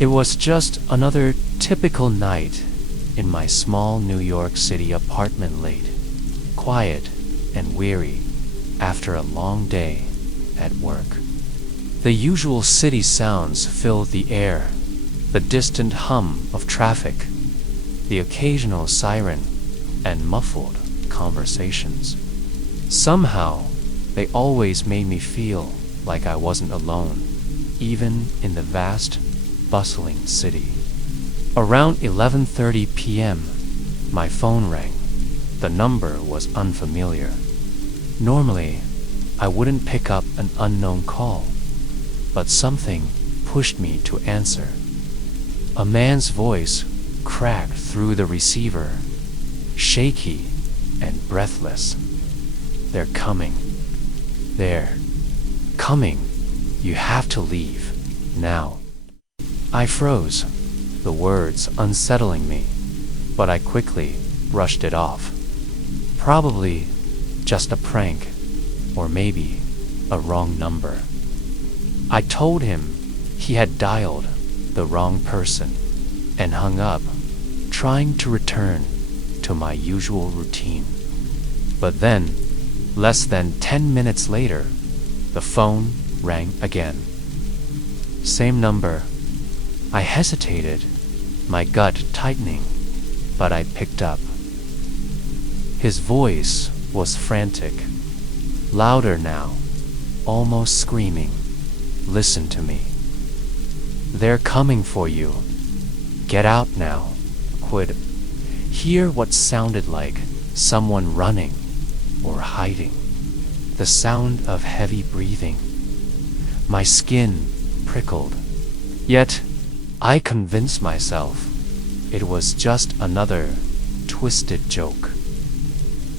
It was just another typical night in my small New York City apartment, late, quiet and weary after a long day at work. The usual city sounds filled the air, the distant hum of traffic, the occasional siren, and muffled conversations. Somehow, they always made me feel like I wasn't alone, even in the vast, bustling city. Around 11:30 p.m., my phone rang. The number was unfamiliar. Normally, I wouldn't pick up an unknown call, but something pushed me to answer. A man's voice cracked through the receiver, shaky and breathless. "They're coming. They're coming. You have to leave. Now." I froze, the words unsettling me, but I quickly brushed it off. Probably just a prank, or maybe a wrong number. I told him he had dialed the wrong person and hung up, trying to return to my usual routine. But then, less than 10 minutes later, the phone rang again. Same number. I hesitated, my gut tightening, but I picked up. His voice was frantic, louder now, almost screaming. "Listen to me. They're coming for you. Get out now. Quit." Hear what sounded like someone running or hiding. The sound of heavy breathing. My skin prickled. Yet, I convinced myself it was just another twisted joke.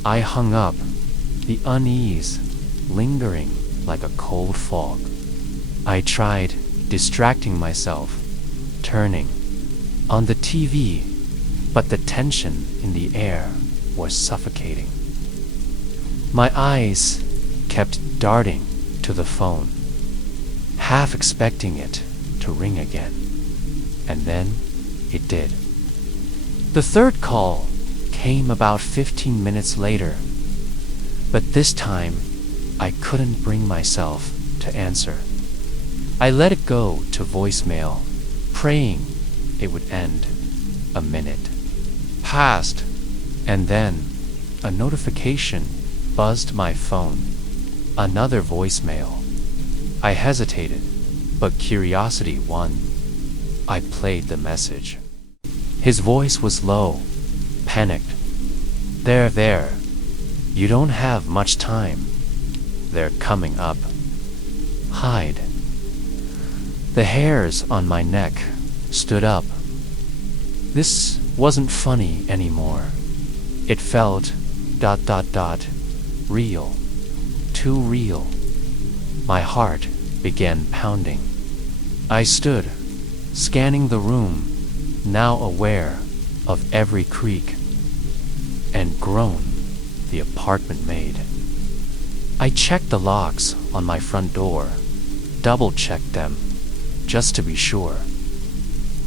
I hung up, the unease lingering like a cold fog. I tried distracting myself, turning on the TV, but the tension in the air was suffocating. My eyes kept darting to the phone, half expecting it to ring again. And then it did. The third call came about 15 minutes later, but this time I couldn't bring myself to answer. I let it go to voicemail, praying it would end. A minute passed, and then a notification buzzed my phone. Another voicemail. I hesitated, but curiosity won. I played the message. His voice was low, panicked. There. You don't have much time. They're coming up. Hide." The hairs on my neck stood up. This wasn't funny anymore. It felt ... real. Too real. My heart began pounding. I stood, scanning the room, now aware of every creak and groan the apartment made. I checked the locks on my front door, double-checked them, just to be sure.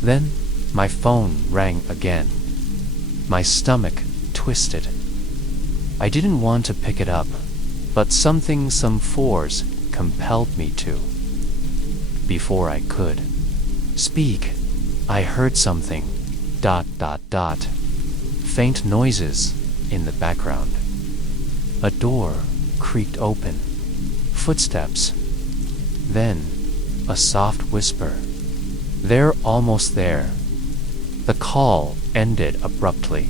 Then my phone rang again. My stomach twisted. I didn't want to pick it up, but some force compelled me to. Before I could speak, I heard something ... faint noises in the background. A door creaked open. Footsteps. Then a soft whisper. "They're almost there." The call ended abruptly.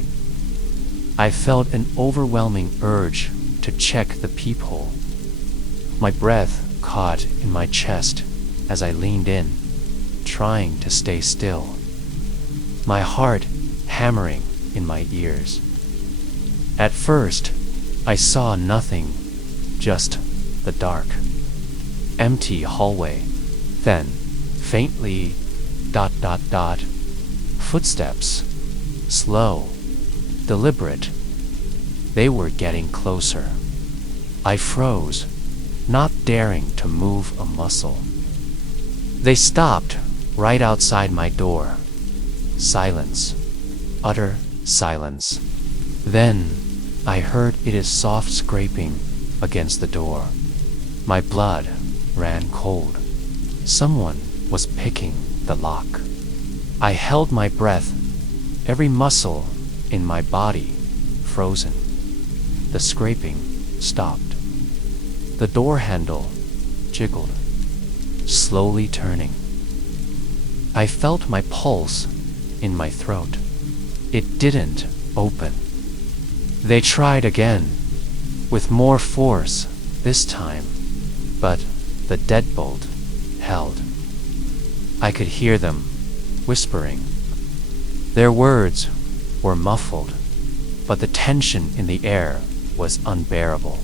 I felt an overwhelming urge to check the peephole. My breath caught in my chest as I leaned in, trying to stay still. My heart hammering in my ears. At first, I saw nothing, just the dark, empty hallway. Then, faintly ... footsteps. Slow, deliberate. They were getting closer. I froze, not daring to move a muscle. They stopped right outside my door. Silence. Utter silence. Then I heard its soft scraping against the door. My blood ran cold. Someone was picking the lock. I held my breath, every muscle in my body frozen. The scraping stopped. The door handle jiggled, slowly turning. I felt my pulse in my throat. It didn't open. They tried again, with more force this time, but the deadbolt held. I could hear them whispering. Their words were muffled, but the tension in the air was unbearable.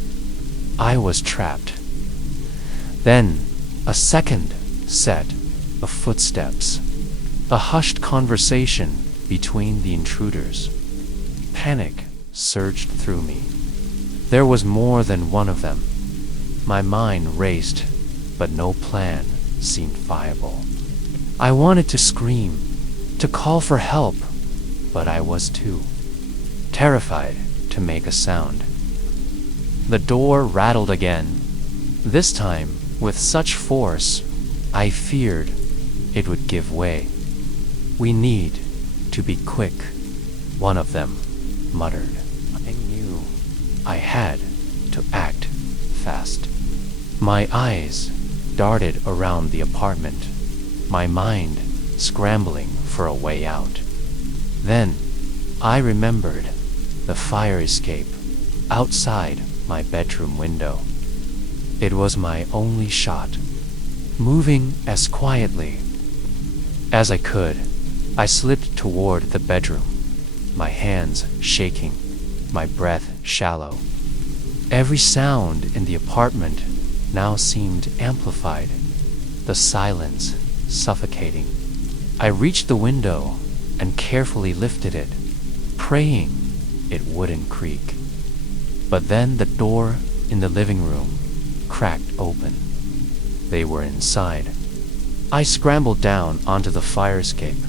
I was trapped. Then a second set of footsteps, a hushed conversation between the intruders. Panic surged through me. There was more than one of them. My mind raced, but no plan seemed viable. I wanted to scream, to call for help, but I was too terrified to make a sound. The door rattled again, this time with such force I feared it would give way. "We need to be quick," one of them muttered. I knew I had to act fast. My eyes darted around the apartment, my mind scrambling for a way out. Then I remembered the fire escape outside my bedroom window. It was my only shot. Moving as quietly as I could, I slipped toward the bedroom, my hands shaking, my breath shallow. Every sound in the apartment now seemed amplified, the silence suffocating. I reached the window and carefully lifted it, praying it wouldn't creak. But then the door in the living room cracked open. They were inside. I scrambled down onto the fire escape,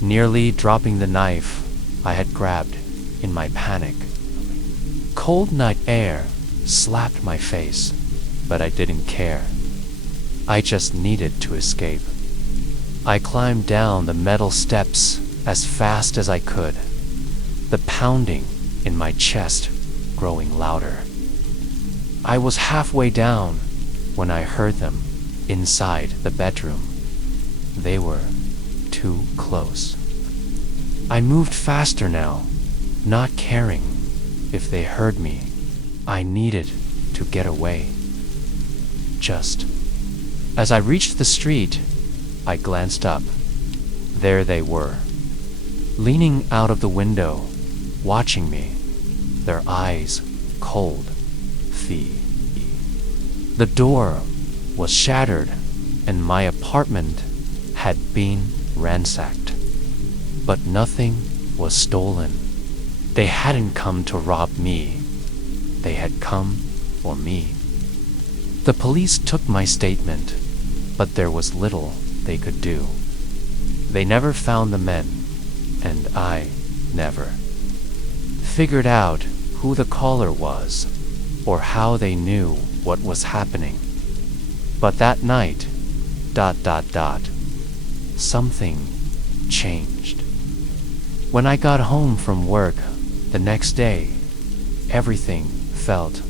nearly dropping the knife I had grabbed in my panic. Cold night air slapped my face, but I didn't care. I just needed to escape. I climbed down the metal steps as fast as I could, the pounding in my chest growing louder. I was halfway down when I heard them inside the bedroom. They were too close. I moved faster now, not caring if they heard me. I needed to get away. Just as I reached the street, I glanced up. There they were, leaning out of the window, watching me, their eyes cold. The door was shattered, and my apartment had been ransacked. But nothing was stolen. They hadn't come to rob me. They had come for me. The police took my statement, but there was little they could do. They never found the men, and I never figured out who the caller was or how they knew what was happening. But that night, something changed. When I got home from work the next day, everything felt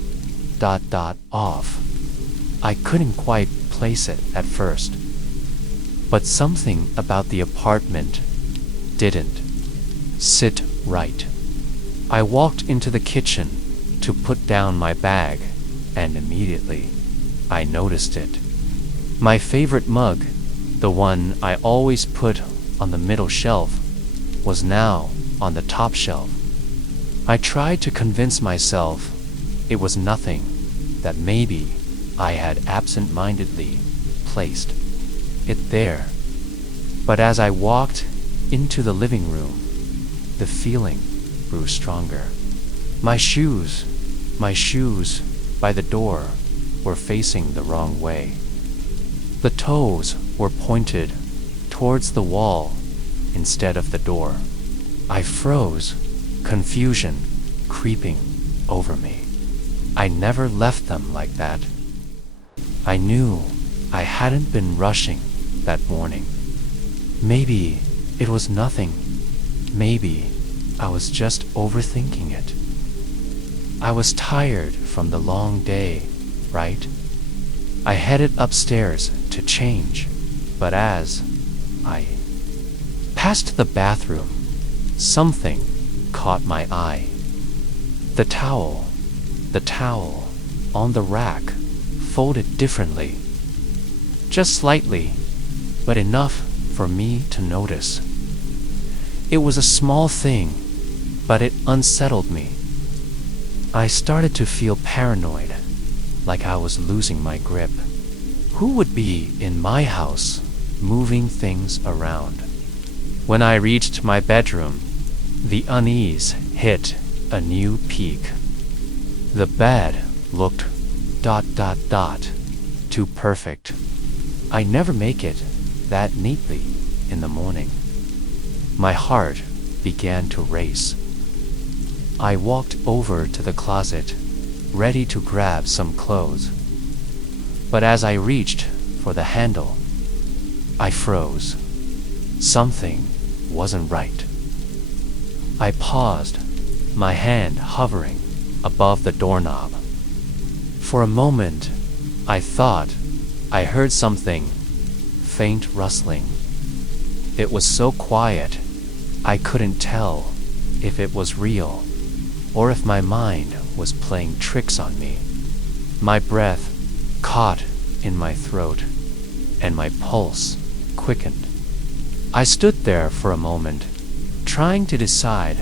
off. I couldn't quite place it at first, but something about the apartment didn't sit right. I walked into the kitchen to put down my bag, and immediately I noticed it. My favorite mug, the one I always put on the middle shelf, was now on the top shelf. I tried to convince myself it was nothing, that maybe I had absent-mindedly placed it there. But as I walked into the living room, the feeling grew stronger. My shoes by the door were facing the wrong way. The toes were pointed towards the wall instead of the door. I froze, confusion creeping over me. I never left them like that. I knew I hadn't been rushing that morning. Maybe it was nothing. Maybe I was just overthinking it. I was tired from the long day, right? I headed upstairs to change, but as I passed the bathroom, something caught my eye. The towel on the rack, folded differently. Just slightly, but enough for me to notice. It was a small thing, but it unsettled me. I started to feel paranoid, like I was losing my grip. Who would be in my house, moving things around? When I reached my bedroom, the unease hit a new peak. The bed looked ... too perfect. I never make it that neatly in the morning. My heart began to race. I walked over to the closet, ready to grab some clothes. But as I reached for the handle, I froze. Something wasn't right. I paused, my hand hovering above the doorknob. For a moment, I thought I heard something, faint rustling. It was so quiet, I couldn't tell if it was real or if my mind was playing tricks on me. My breath caught in my throat and my pulse quickened. I stood there for a moment, trying to decide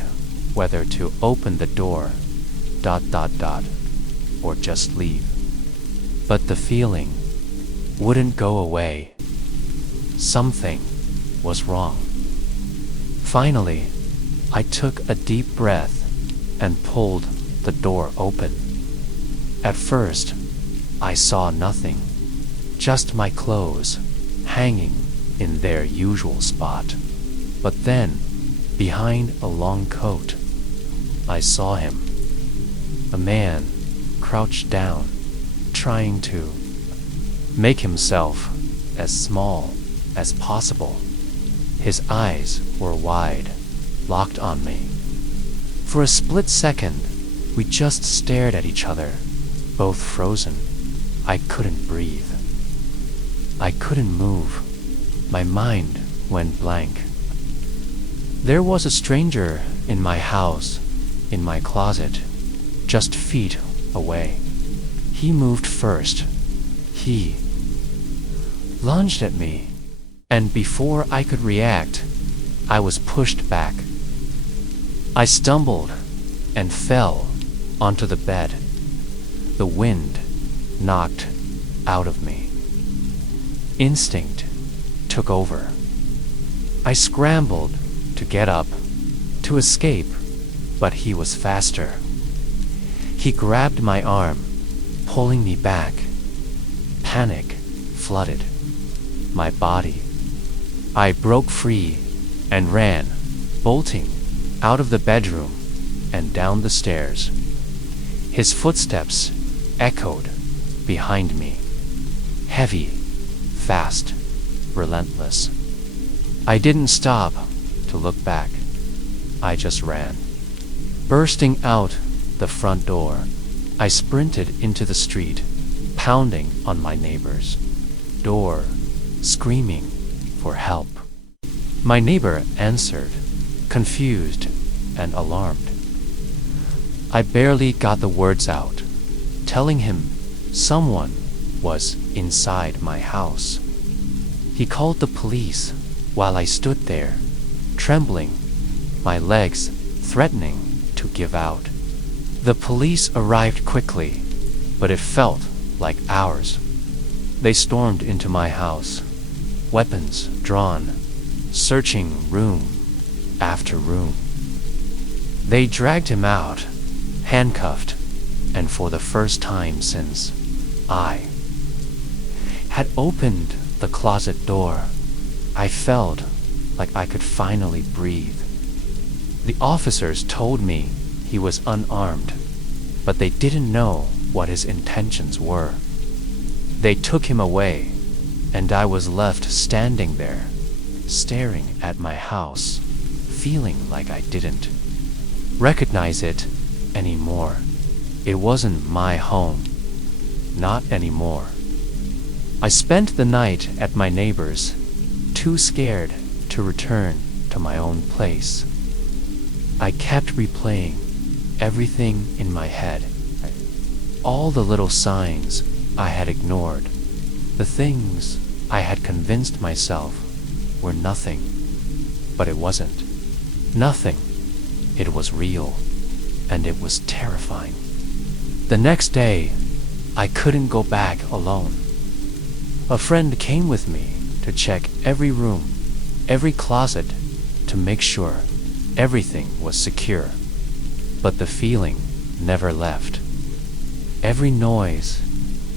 whether to open the door ... or just leave. But the feeling wouldn't go away. Something was wrong. Finally, I took a deep breath and pulled the door open. At first, I saw nothing, just my clothes hanging in their usual spot. But then, behind a long coat, I saw him. A man crouched down, trying to make himself as small as possible. His eyes were wide, locked on me. For a split second, we just stared at each other, both frozen. I couldn't breathe. I couldn't move. My mind went blank. There was a stranger in my house, in my closet, just feet away. He moved first. He lunged at me, and before I could react, I was pushed back. I stumbled and fell onto the bed. The wind knocked out of me. Instinct took over. I scrambled to get up, to escape, but he was faster. He grabbed my arm, pulling me back. Panic flooded my body. I broke free and ran, bolting out of the bedroom and down the stairs. His footsteps echoed behind me, heavy, fast, relentless. I didn't stop to look back. I just ran. Bursting out the front door, I sprinted into the street, pounding on my neighbor's door, screaming for help. My neighbor answered, confused and alarmed. I barely got the words out, telling him someone was inside my house. He called the police while I stood there, trembling, my legs threatening to give out. The police arrived quickly, but it felt like hours. They stormed into my house, weapons drawn, searching room after room. They dragged him out, handcuffed, and for the first time since I had opened the closet door, I felt like I could finally breathe. The officers told me he was unarmed, but they didn't know what his intentions were. They took him away, and I was left standing there, staring at my house, feeling like I didn't recognize it anymore. It wasn't my home. Not anymore. I spent the night at my neighbor's, too scared to return to my own place. I kept replaying everything in my head. All the little signs I had ignored, the things I had convinced myself were nothing. But it wasn't. Nothing. It was real, and it was terrifying. The next day, I couldn't go back alone. A friend came with me to check every room, every closet, to make sure everything was secure. But the feeling never left. Every noise,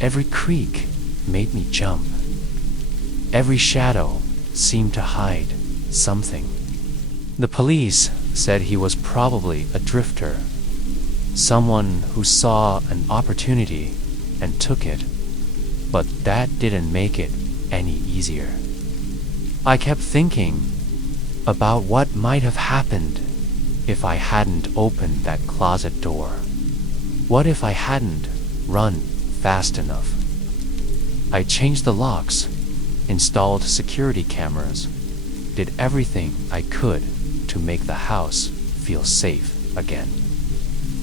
every creak made me jump. Every shadow seemed to hide something. The police said he was probably a drifter, someone who saw an opportunity and took it, but that didn't make it any easier. I kept thinking about what might have happened if I hadn't opened that closet door. What if I hadn't run fast enough? I changed the locks, installed security cameras, did everything I could to make the house feel safe again.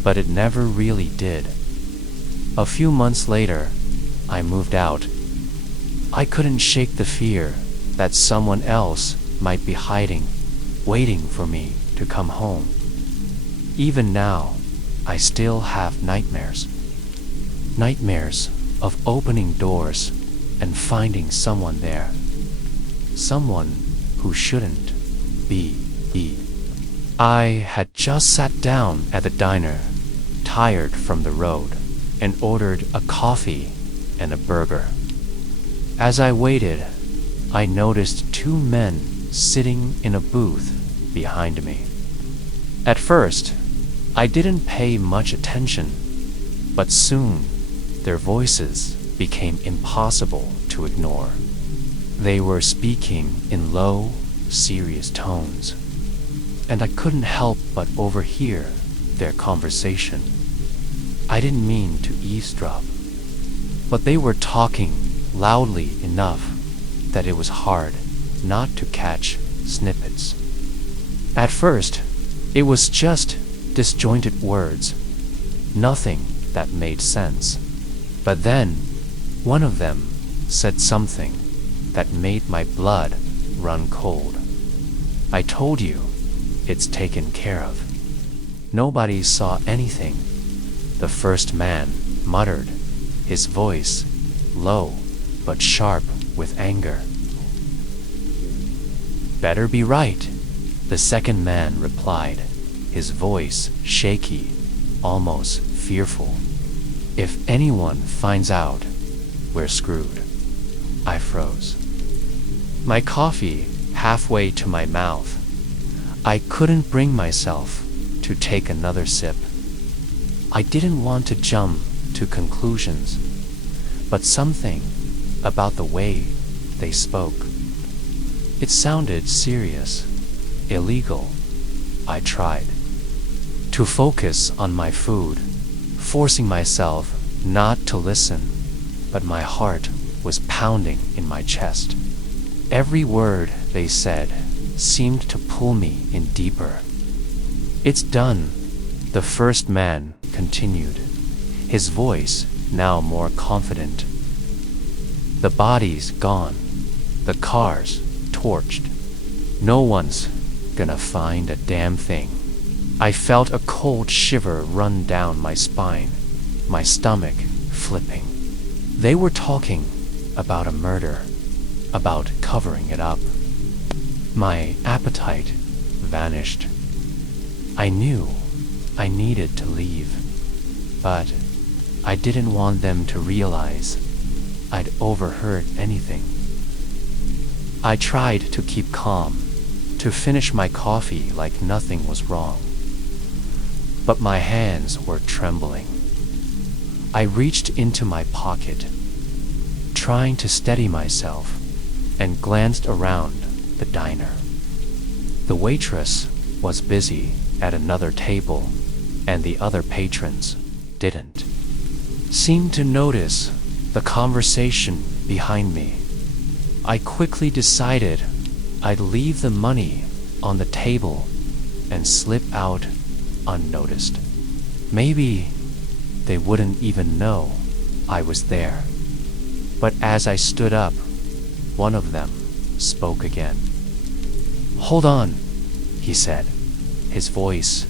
But it never really did. A few months later, I moved out. I couldn't shake the fear that someone else might be hiding, waiting for me to come home. Even now, I still have nightmares. Nightmares of opening doors and finding someone there. Someone who shouldn't be. I had just sat down at the diner, tired from the road, and ordered a coffee and a burger. As I waited, I noticed two men sitting in a booth behind me. At first, I didn't pay much attention, but soon their voices became impossible to ignore. They were speaking in low, serious tones, and I couldn't help but overhear their conversation. I didn't mean to eavesdrop, but they were talking loudly enough that it was hard not to catch snippets. At first, it was just disjointed words, nothing that made sense. But then, one of them said something that made my blood run cold. I told you, it's taken care of. Nobody saw anything, the first man muttered, his voice low but sharp with anger. Better be right, the second man replied, his voice shaky, almost fearful. If anyone finds out, we're screwed. I froze. My coffee halfway to my mouth. I couldn't bring myself to take another sip. I didn't want to jump to conclusions, but something about the way they spoke. It sounded serious, illegal. I tried to focus on my food, forcing myself not to listen, but my heart was pounding in my chest. Every word they said seemed to pull me in deeper. It's done, the first man continued, his voice now more confident. The body's gone, the car's torched. No one's gonna find a damn thing. I felt a cold shiver run down my spine, my stomach flipping. They were talking about a murder, about covering it up. My appetite vanished. I knew I needed to leave, but I didn't want them to realize I'd overheard anything. I tried to keep calm, to finish my coffee like nothing was wrong. But my hands were trembling. I reached into my pocket, trying to steady myself, and glanced around the diner. The waitress was busy at another table, and the other patrons didn't seem to notice the conversation behind me. I quickly decided I'd leave the money on the table and slip out unnoticed. Maybe they wouldn't even know I was there. But as I stood up, one of them spoke again. "Hold on," he said, his voice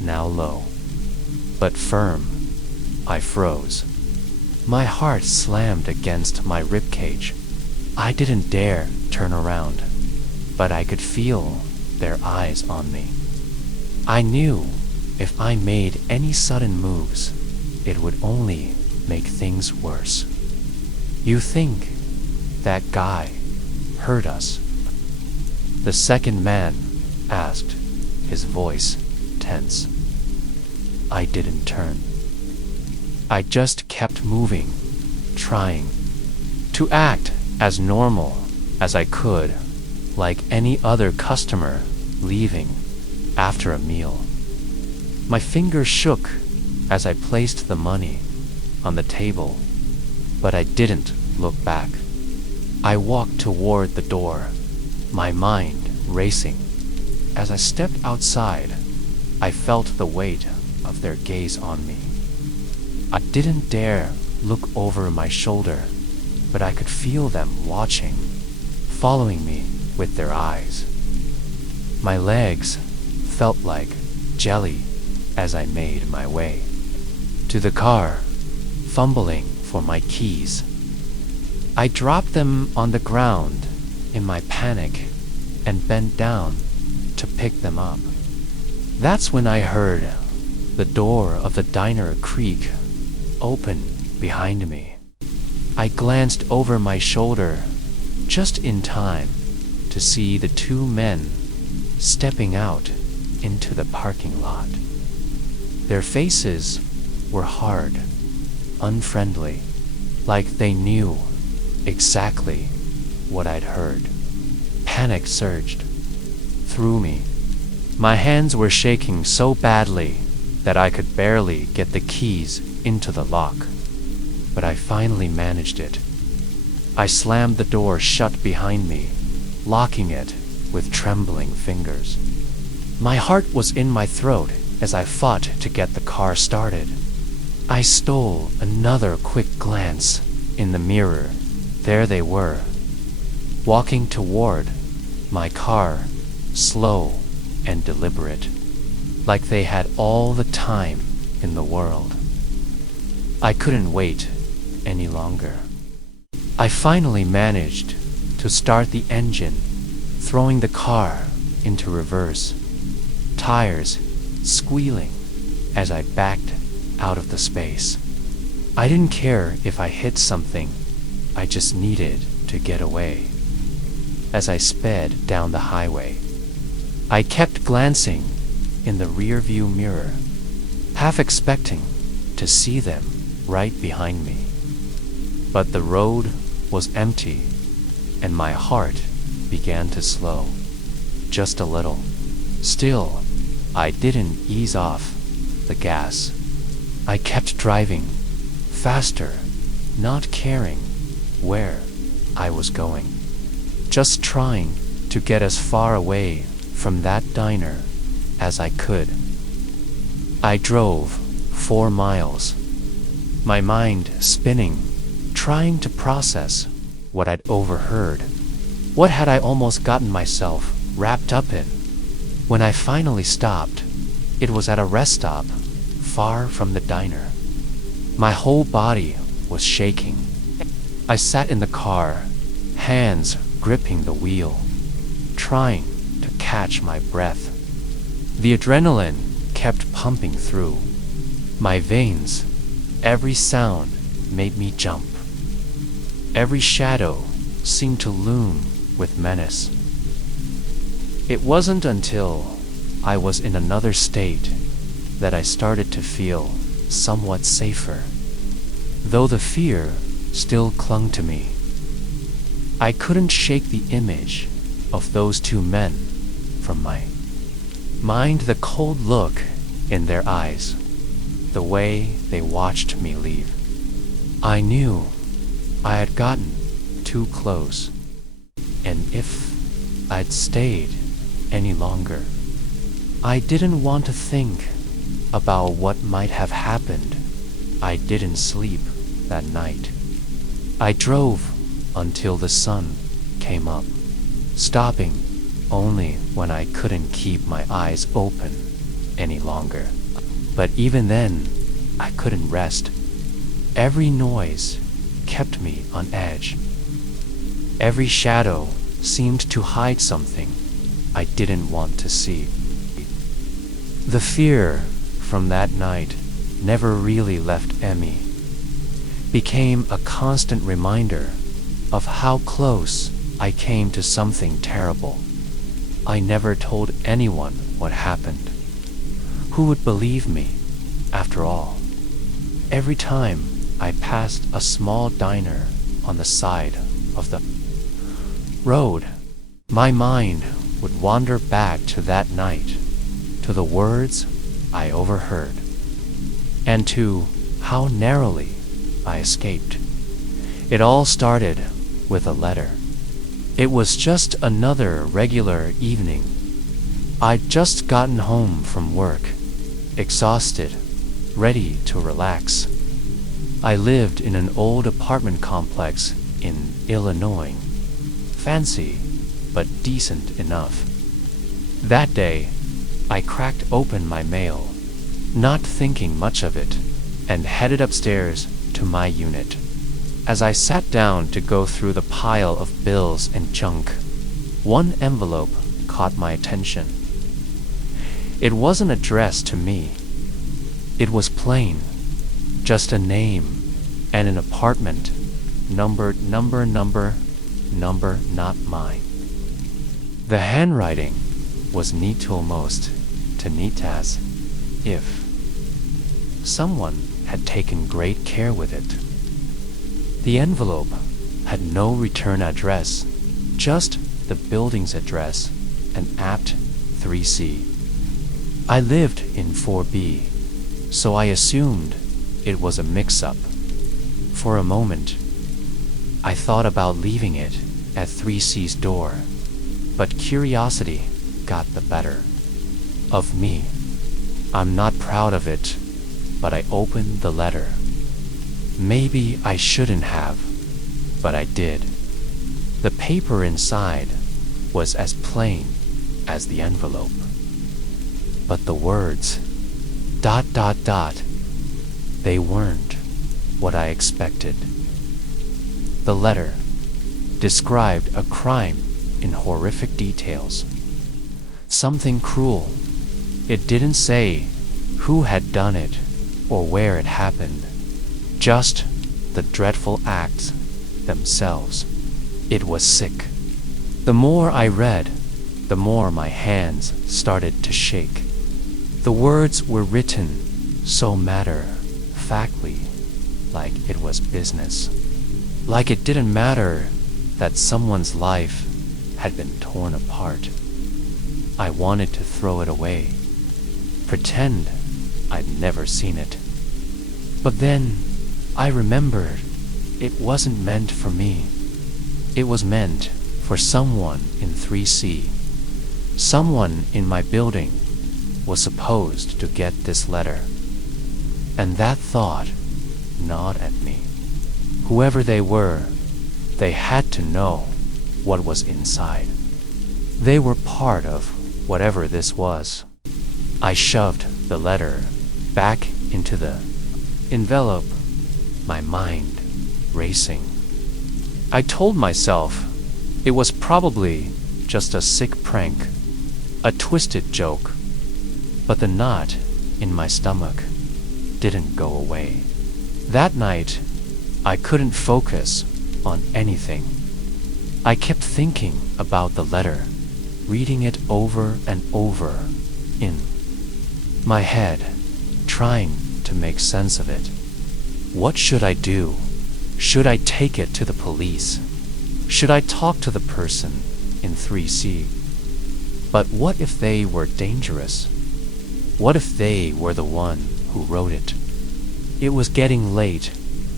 now low, but firm. I froze. My heart slammed against my ribcage. I didn't dare turn around, but I could feel their eyes on me. I knew if I made any sudden moves, it would only make things worse. "You think that guy heard us?" the second man asked, his voice tense. I didn't turn. I just kept moving, trying to act as normal as I could, like any other customer leaving after a meal. My fingers shook as I placed the money on the table, but I didn't look back. I walked toward the door, my mind racing. As I stepped outside, I felt the weight of their gaze on me. I didn't dare look over my shoulder, but I could feel them watching, following me with their eyes. My legs felt like jelly as I made my way to the car, fumbling for my keys. I dropped them on the ground in my panic and bent down to pick them up. That's when I heard the door of the diner creak open behind me. I glanced over my shoulder just in time to see the two men stepping out into the parking lot. Their faces were hard, unfriendly, like they knew exactly what I'd heard. Panic surged through me. My hands were shaking so badly that I could barely get the keys into the lock, but I finally managed it. I slammed the door shut behind me, locking it with trembling fingers. My heart was in my throat as I fought to get the car started. I stole another quick glance in the mirror. There they were, walking toward my car, slow and deliberate, like they had all the time in the world. I couldn't wait any longer. I finally managed to start the engine, throwing the car into reverse, tires squealing as I backed out of the space. I didn't care if I hit something, I just needed to get away. As I sped down the highway, I kept glancing in the rearview mirror, half expecting to see them right behind me. But the road was empty, and my heart began to slow, just a little. Still, I didn't ease off the gas. I kept driving, faster, not caring where I was going, just trying to get as far away from that diner as I could. I drove 4 miles, my mind spinning, trying to process what I'd overheard. What had I almost gotten myself wrapped up in? When I finally stopped, it was at a rest stop far from the diner. My whole body was shaking. I sat in the car, hands gripping the wheel, trying to catch my breath. The adrenaline kept pumping through my veins. Every sound made me jump. Every shadow seemed to loom with menace. It wasn't until I was in another state that I started to feel somewhat safer, though the fear still clung to me. I couldn't shake the image of those two men from my mind, the cold look in their eyes, the way they watched me leave. I knew I had gotten too close, and if I'd stayed any longer, I didn't want to think about what might have happened. I didn't sleep that night. I drove until the sun came up, stopping only when I couldn't keep my eyes open any longer. But even then, I couldn't rest. Every noise kept me on edge. Every shadow seemed to hide something I didn't want to see. The fear from that night never really left Emmy, became a constant reminder of how close I came to something terrible. I never told anyone what happened. Who would believe me, after all? Every time I passed a small diner on the side of the road, my mind would wander back to that night, to the words I overheard, and to how narrowly I escaped. It all started with a letter. It was just another regular evening. I'd just gotten home from work, exhausted, ready to relax. I lived in an old apartment complex in Illinois. Fancy, but decent enough. That day, I cracked open my mail, not thinking much of it, and headed upstairs to my unit. As I sat down to go through the pile of bills and junk, one envelope caught my attention. It wasn't addressed to me. It was plain, just a name and an apartment, number, not mine. The handwriting was neat, almost too neat, as if someone had taken great care with it. The envelope had no return address, just the building's address, an apt 3C. I lived in 4B, so I assumed it was a mix-up. For a moment, I thought about leaving it at 3C's door, but curiosity got the better of me. I'm not proud of it, but I opened the letter. Maybe I shouldn't have, but I did. The paper inside was as plain as the envelope. But the words, ... they weren't what I expected. The letter described a crime in horrific details. Something cruel. It didn't say who had done it or where it happened. Just the dreadful acts themselves. It was sick. The more I read, the more my hands started to shake. The words were written so matter-of-factly, like it was business. Like it didn't matter that someone's life had been torn apart. I wanted to throw it away, pretend I'd never seen it. But then I remembered it wasn't meant for me. It was meant for someone in 3C. Someone in my building was supposed to get this letter. And that thought gnawed at me. Whoever they were, they had to know what was inside. They were part of whatever this was. I shoved the letter back into the envelope, my mind racing. I told myself it was probably just a sick prank, a twisted joke, but the knot in my stomach didn't go away. That night, I couldn't focus on anything. I kept thinking about the letter, reading it over and over in my head, trying to make sense of it. What should I do? Should I take it to the police? Should I talk to the person in 3C? But what if they were dangerous? What if they were the one who wrote it? It was getting late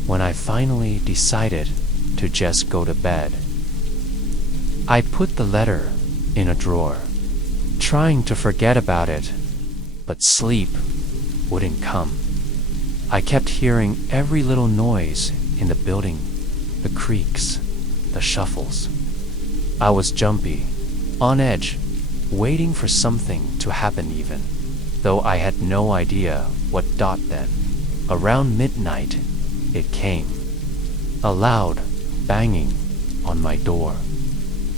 when I finally decided to just go to bed. I put the letter in a drawer, trying to forget about it, but sleep wouldn't come. I kept hearing every little noise in the building, the creaks, the shuffles. I was jumpy, on edge, waiting for something to happen even, though I had no idea what dot then. Around midnight, it came. A loud banging on my door.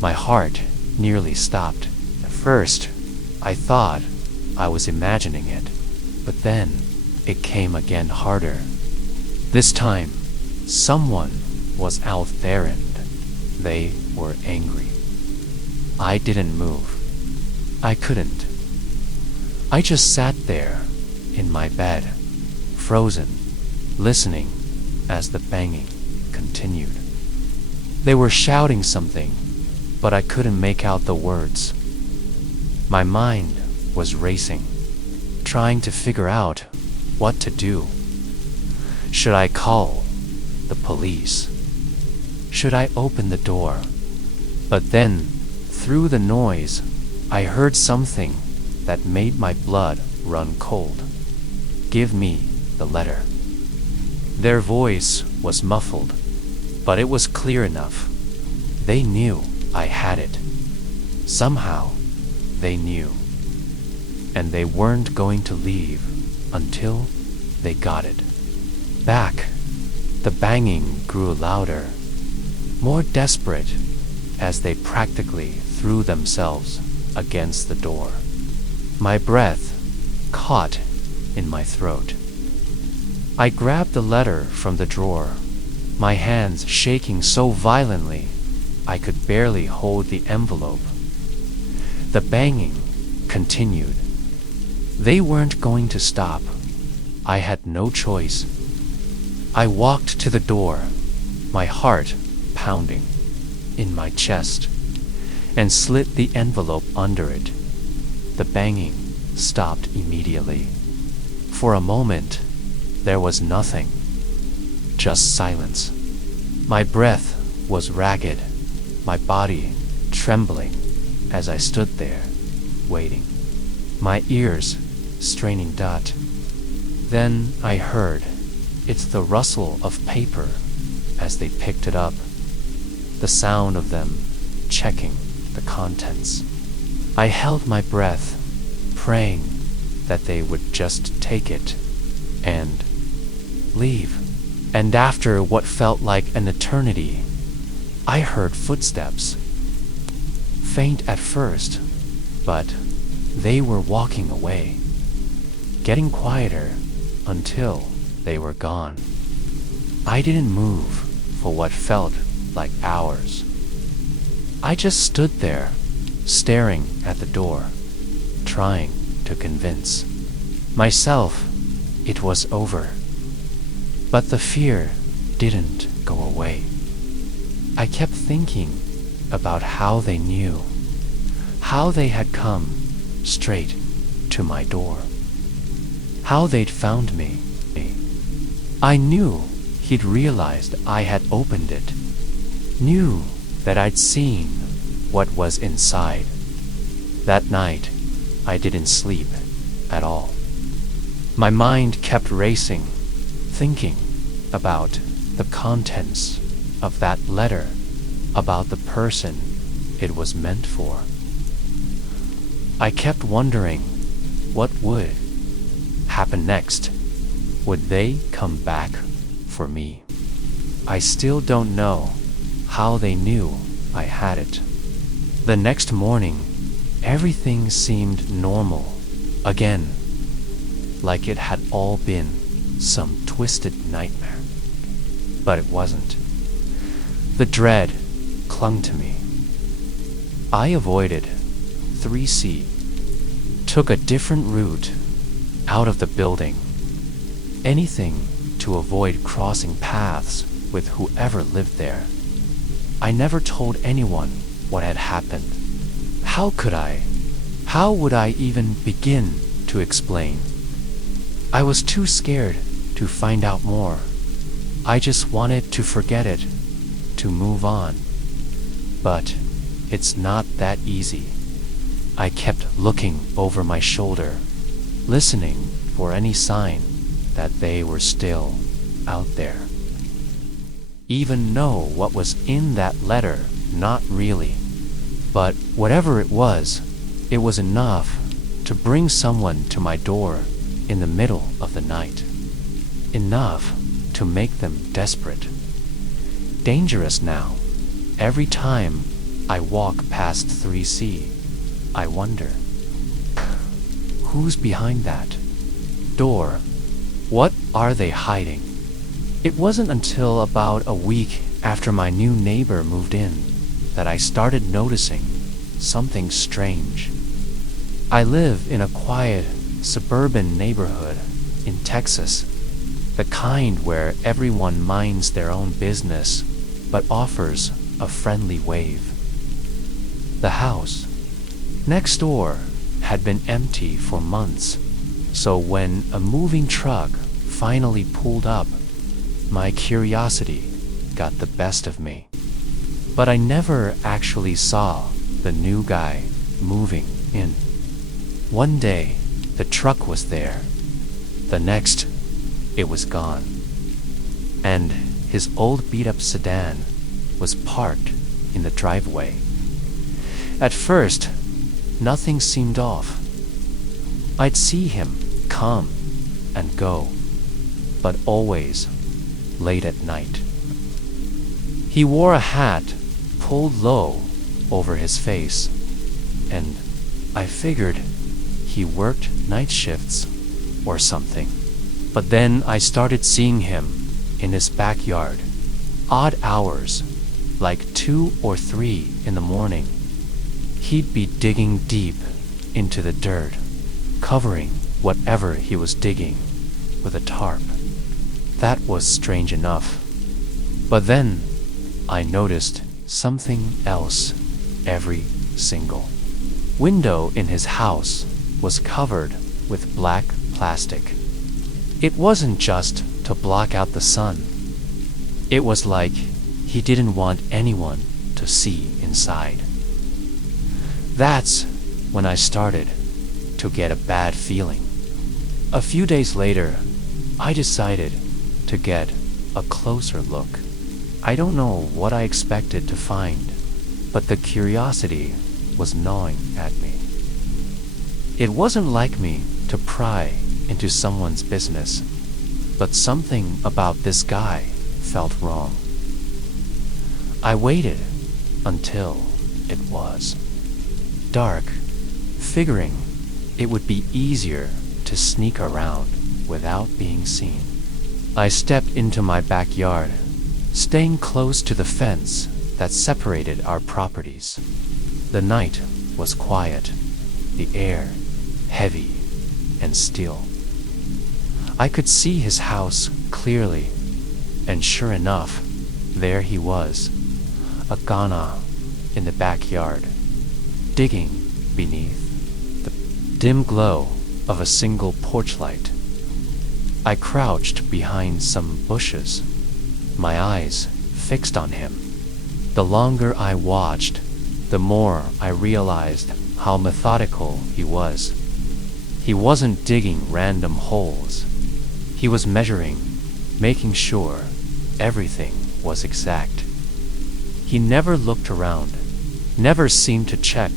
My heart nearly stopped. At first, I thought I was imagining it, but then it came again harder. This time, someone was out there and they were angry. I didn't move. I couldn't. I just sat there in my bed, frozen, listening as the banging continued. They were shouting something, but I couldn't make out the words. My mind was racing, trying to figure out what to do. Should I call the police? Should I open the door? But then, through the noise, I heard something that made my blood run cold. Give me the letter. Their voice was muffled, but it was clear enough. They knew I had it. Somehow, they knew. And they weren't going to leave until they got it. Back, the banging grew louder, more desperate, as they practically threw themselves against the door. My breath caught in my throat. I grabbed the letter from the drawer, my hands shaking so violently I could barely hold the envelope. The banging continued. They weren't going to stop. I had no choice. I walked to the door, my heart pounding in my chest, and slid the envelope under it. The banging stopped immediately. For a moment, there was nothing, just silence. My breath was ragged, my body trembling as I stood there, waiting, my ears straining dot. Then I heard, it's the rustle of paper as they picked it up, the sound of them checking the contents. I held my breath, praying that they would just take it and leave. And after what felt like an eternity, I heard footsteps. Faint at first, but they were walking away, getting quieter until they were gone. I didn't move for what felt like hours. I just stood there, staring at the door, trying to convince myself it was over. But the fear didn't go away. I kept thinking about how they knew, how they had come straight to my door, how they'd found me. I knew he'd realized I had opened it, knew that I'd seen what was inside. That night, I didn't sleep at all. My mind kept racing, thinking about the contents of that letter, about the person it was meant for. I kept wondering what would happen next. Would they come back for me? I still don't know how they knew I had it. The next morning, everything seemed normal again, like it had all been some twisted nightmare. But it wasn't. The dread clung to me. I avoided 3C, took a different route out of the building, anything to avoid crossing paths with whoever lived there. I never told anyone what had happened. How could I? How would I even begin to explain? I was too scared to find out more. I just wanted to forget it, to move on. But it's not that easy. I kept looking over my shoulder, listening for any sign that they were still out there. Even know what was in that letter? Not really. But whatever it was enough to bring someone to my door in the middle of the night. Enough to make them desperate. Dangerous now. Every time I walk past 3C, I wonder, who's behind that door? What are they hiding? It wasn't until about a week after my new neighbor moved in that I started noticing something strange. I live in a quiet, suburban neighborhood in Texas, the kind where everyone minds their own business but offers a friendly wave. The house next door had been empty for months, so when a moving truck finally pulled up, my curiosity got the best of me. But I never actually saw the new guy moving in. One day, the truck was there. The next, it was gone. And his old beat-up sedan was parked in the driveway. At first, nothing seemed off. I'd see him come and go, but always late at night. He wore a hat pulled low over his face, and I figured he worked night shifts or something. But then I started seeing him in his backyard, odd hours, like 2 or 3 in the morning. He'd be digging deep into the dirt, covering whatever he was digging with a tarp. That was strange enough. But then I noticed something else. Every single window in his house was covered with black plastic. It wasn't just to block out the sun. It was like he didn't want anyone to see inside. That's when I started to get a bad feeling. A few days later, I decided to get a closer look. I don't know what I expected to find, but the curiosity was gnawing at me. It wasn't like me to pry into someone's business, but something about this guy felt wrong. I waited until it was dark, figuring it would be easier to sneak around without being seen. I stepped into my backyard, staying close to the fence that separated our properties. The night was quiet, the air heavy and still. I could see his house clearly, and sure enough, there he was, a Ghana in the backyard, digging beneath the dim glow of a single porch light. I crouched behind some bushes, my eyes fixed on him. The longer I watched, the more I realized how methodical he was. He wasn't digging random holes. He was measuring, making sure everything was exact. He never looked around, never seemed to check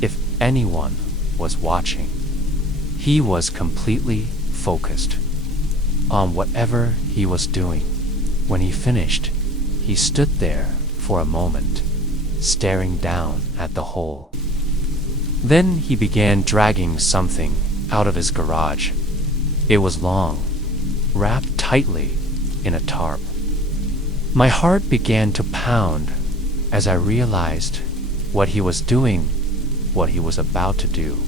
if anyone was watching. He was completely focused on whatever he was doing. When he finished, he stood there for a moment, staring down at the hole. Then he began dragging something out of his garage. It was long, wrapped tightly in a tarp. My heart began to pound as I realized what he was doing, what he was about to do.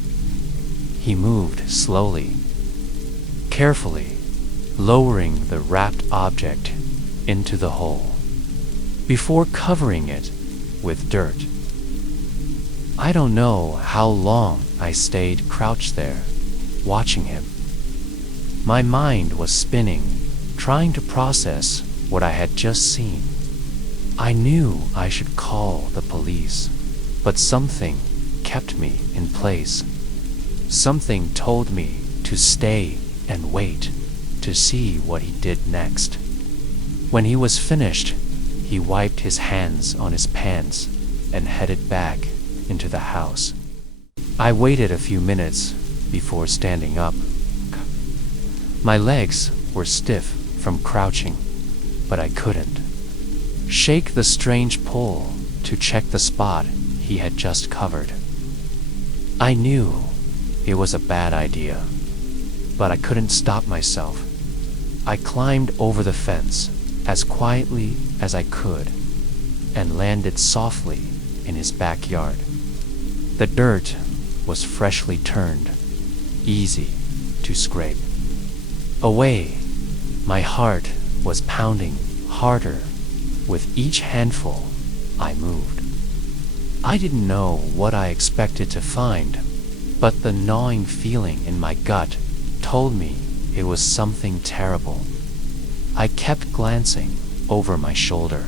He moved slowly, carefully, lowering the wrapped object into the hole, before covering it with dirt. I don't know how long I stayed crouched there, watching him. My mind was spinning, trying to process what I had just seen. I knew I should call the police, but something kept me in place. Something told me to stay and wait to see what he did next. When he was finished, he wiped his hands on his pants and headed back into the house. I waited a few minutes before standing up. My legs were stiff from crouching, but I couldn't shake the strange pull to check the spot he had just covered. I knew it was a bad idea, but I couldn't stop myself. I climbed over the fence as quietly as I could and landed softly in his backyard. The dirt was freshly turned, easy to scrape away. My heart was pounding harder with each handful I moved. I didn't know what I expected to find, but the gnawing feeling in my gut told me it was something terrible. I kept glancing over my shoulder,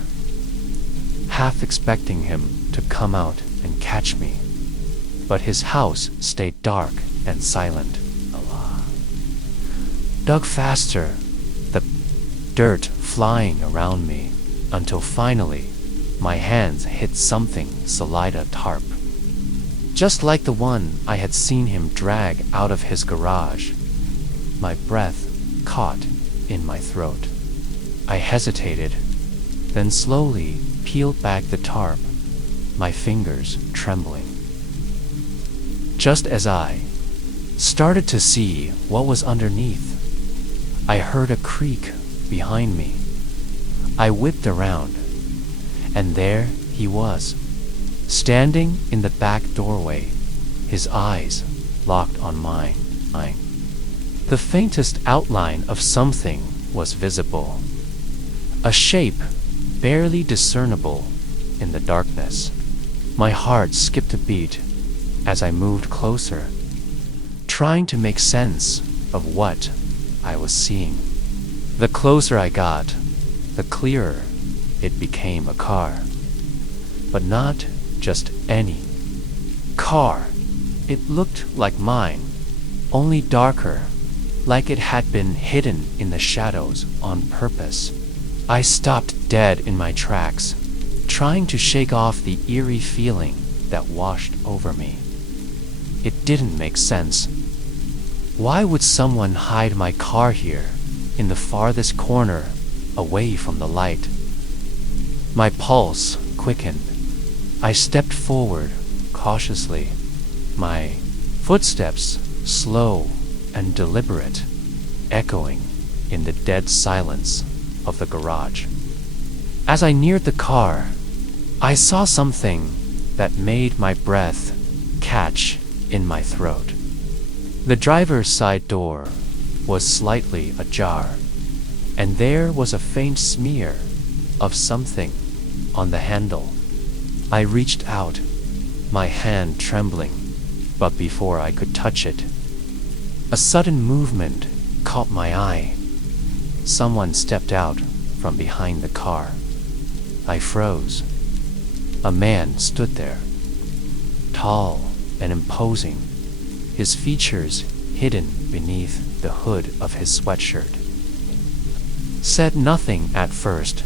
half expecting him to come out and catch me, but his house stayed dark and silent. Dug faster, the dirt flying around me, until finally my hands hit something solid tarp, just like the one I had seen him drag out of his garage. My breath caught in my throat. I hesitated, then slowly peeled back the tarp, my fingers trembling. Just as I started to see what was underneath, I heard a creak behind me. I whipped around, and there he was, standing in the back doorway, his eyes locked on mine. The faintest outline of something was visible, a shape barely discernible in the darkness. My heart skipped a beat as I moved closer, trying to make sense of what I was seeing. The closer I got, the clearer it became. A car, but not just any car. It looked like mine, only darker, like it had been hidden in the shadows on purpose. I stopped dead in my tracks, trying to shake off the eerie feeling that washed over me. It didn't make sense. Why would someone hide my car here, in the farthest corner, away from the light? My pulse quickened. I stepped forward cautiously, my footsteps slow and deliberate, echoing in the dead silence of the garage. As I neared the car, I saw something that made my breath catch in my throat. The driver's side door was slightly ajar, and there was a faint smear of something on the handle. I reached out, my hand trembling, but before I could touch it, a sudden movement caught my eye. Someone stepped out from behind the car. I froze. A man stood there, tall and imposing, his features hidden beneath the hood of his sweatshirt. Said nothing at first,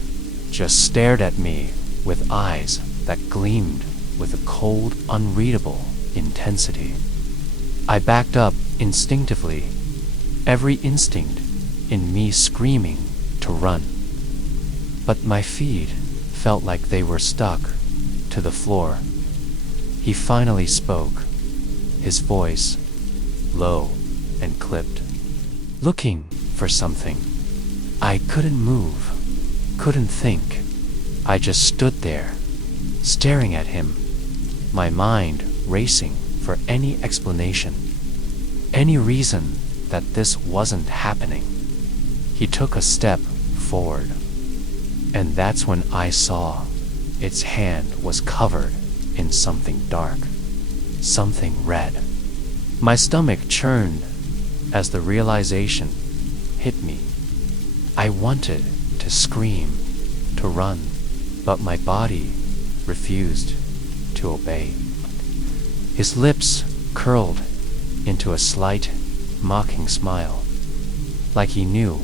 just stared at me with eyes that gleamed with a cold, unreadable intensity. I backed up instinctively, every instinct in me screaming to run. But my feet felt like they were stuck to the floor. He finally spoke, his voice low and clipped. Looking for something. I couldn't move, couldn't think. I just stood there, staring at him, my mind racing for any explanation, any reason that this wasn't happening. He took a step forward, and that's when I saw its hand was covered in something dark, something red. My stomach churned as the realization hit me. I wanted to scream, to run, but my body refused to obey. His lips curled into a slight, mocking smile, like he knew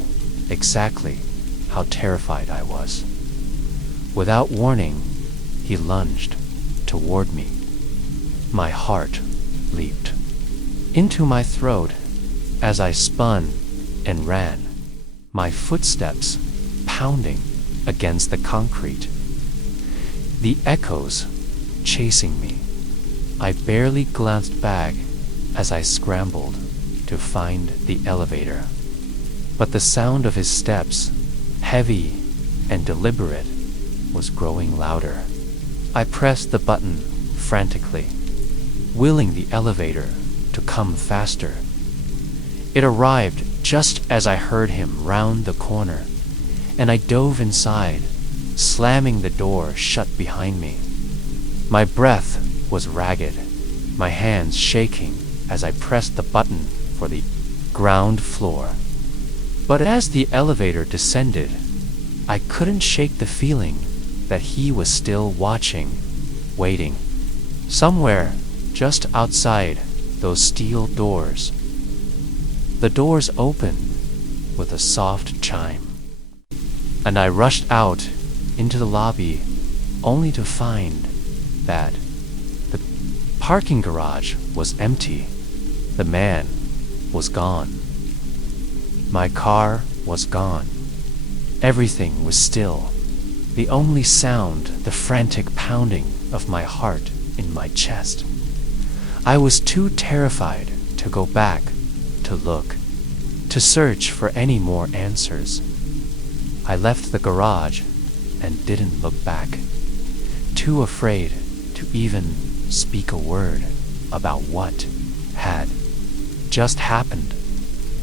exactly how terrified I was. Without warning, he lunged toward me. My heart leaped into my throat as I spun and ran, my footsteps pounding against the concrete, the echoes chasing me. I barely glanced back as I scrambled to find the elevator, but the sound of his steps, heavy and deliberate, was growing louder. I pressed the button frantically, willing the elevator to come faster. It arrived just as I heard him round the corner, and I dove inside, slamming the door shut behind me. My breath was ragged, my hands shaking as I pressed the button for the ground floor. But as the elevator descended, I couldn't shake the feeling that he was still watching, waiting, somewhere just outside those steel doors. The doors opened with a soft chime, and I rushed out into the lobby only to find that the parking garage was empty. The man was gone. My car was gone. Everything was still. The only sound, the frantic pounding of my heart in my chest. I was too terrified to go back, to look, to search for any more answers. I left the garage and didn't look back, too afraid to even speak a word about what had just happened.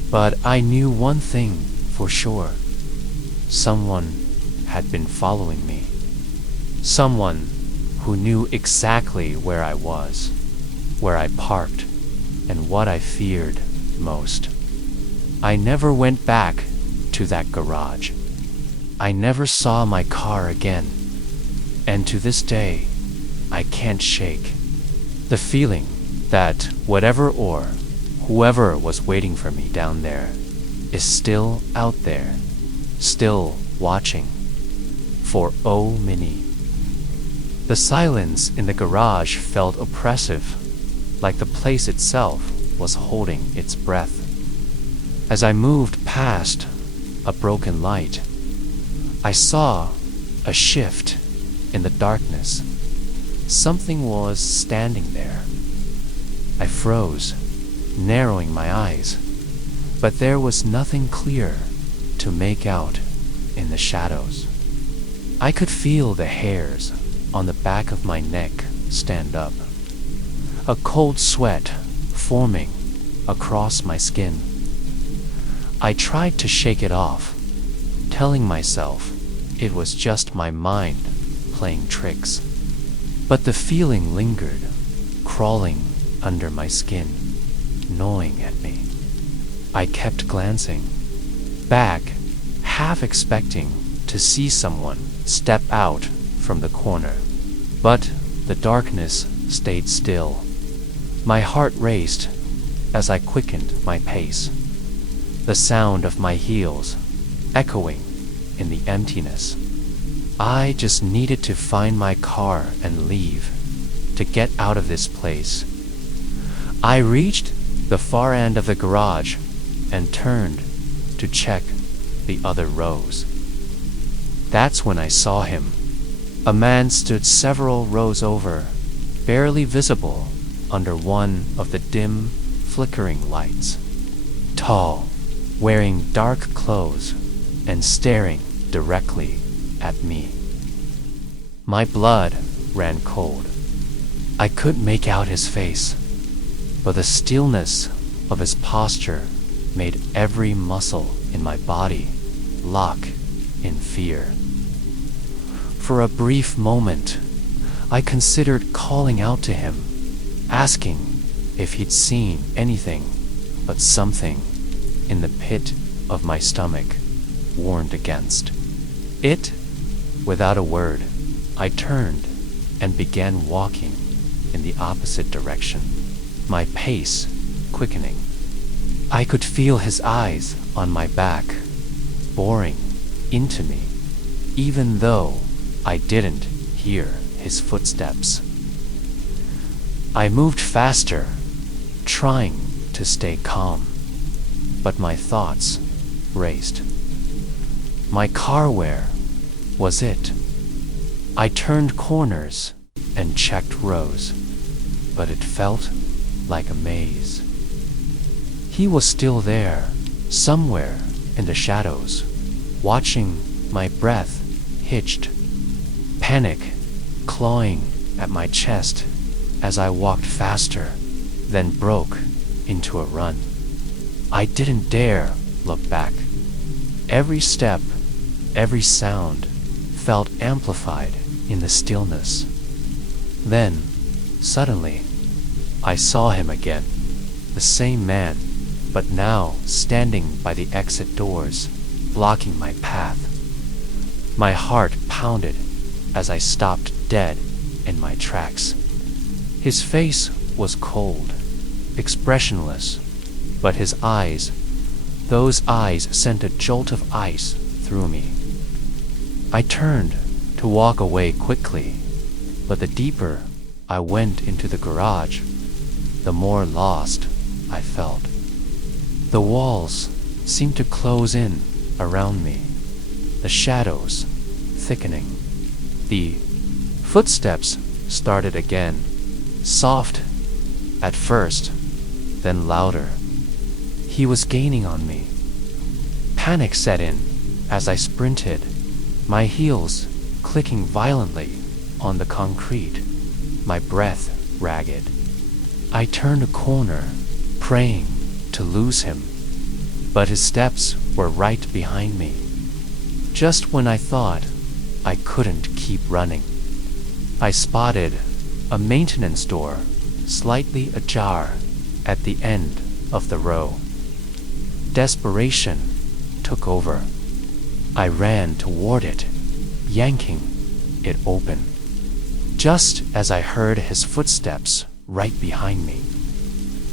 But I knew one thing for sure. Someone had been following me. Someone who knew exactly where I was, where I parked, and what I feared most. I never went back to that garage. I never saw my car again. And to this day, I can't shake the feeling that whatever or whoever was waiting for me down there is still out there, still watching for many. The silence in the garage felt oppressive, like the place itself was holding its breath. As I moved past a broken light, I saw a shift in the darkness. Something was standing there. I froze, narrowing my eyes, but there was nothing clear to make out in the shadows. I could feel the hairs on the back of my neck stand up, a cold sweat forming across my skin. I tried to shake it off, telling myself it was just my mind playing tricks. But the feeling lingered, crawling under my skin, gnawing at me. I kept glancing back, half expecting to see someone step out from the corner. But the darkness stayed still. My heart raced as I quickened my pace, the sound of my heels echoing in the emptiness. I just needed to find my car and leave, to get out of this place. I reached the far end of the garage and turned to check the other rows. That's when I saw him. A man stood several rows over, barely visible under one of the dim, flickering lights. Tall, wearing dark clothes, and staring directly at me. My blood ran cold. I couldn't make out his face, but the stillness of his posture made every muscle in my body lock in fear. For a brief moment, I considered calling out to him, asking if he'd seen anything, but something in the pit of my stomach warned against it. Without a word, I turned and began walking in the opposite direction, my pace quickening. I could feel his eyes on my back, boring into me, even though I didn't hear his footsteps. I moved faster, trying to stay calm, but my thoughts raced. My car, where was it? I turned corners and checked rows, but it felt like a maze. He was still there, somewhere in the shadows, watching my breath hitched, panic clawing at my chest as I walked faster, then broke into a run. I didn't dare look back. Every step, every sound felt amplified in the stillness. Then, suddenly, I saw him again, the same man, but now standing by the exit doors, blocking my path. My heart pounded as I stopped dead in my tracks. His face was cold, expressionless, but his eyes, those eyes sent a jolt of ice through me. I turned to walk away quickly, but the deeper I went into the garage, the more lost I felt. The walls seemed to close in around me, the shadows thickening. The footsteps started again, soft at first, then louder. He was gaining on me. Panic set in as I sprinted, my heels clicking violently on the concrete, my breath ragged. I turned a corner, praying to lose him, but his steps were right behind me. Just when I thought I couldn't keep running, I spotted a maintenance door slightly ajar at the end of the row. Desperation took over. I ran toward it, yanking it open, just as I heard his footsteps right behind me.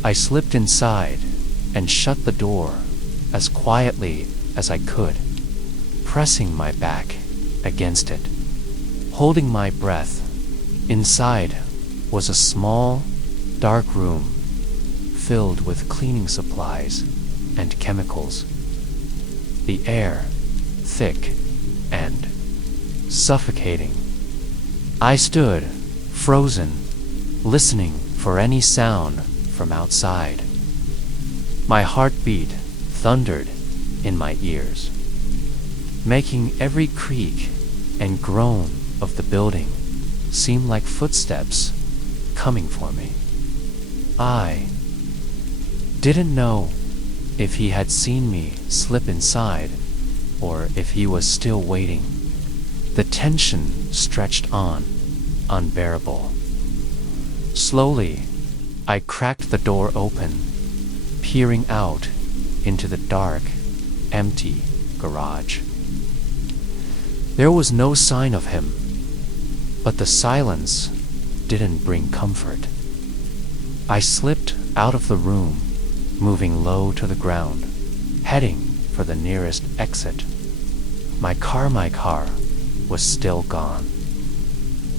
I slipped inside and shut the door as quietly as I could, pressing my back against it, holding my breath. Inside was a small, dark room filled with cleaning supplies and chemicals. The air thick and suffocating. I stood, frozen, listening for any sound from outside. My heartbeat thundered in my ears, making every creak and groan of the building seem like footsteps coming for me. I didn't know if he had seen me slip inside or if he was still waiting. The tension stretched on, unbearable. Slowly, I cracked the door open, peering out into the dark, empty garage. There was no sign of him, but the silence didn't bring comfort. I slipped out of the room, moving low to the ground, heading for the nearest exit. My car was still gone.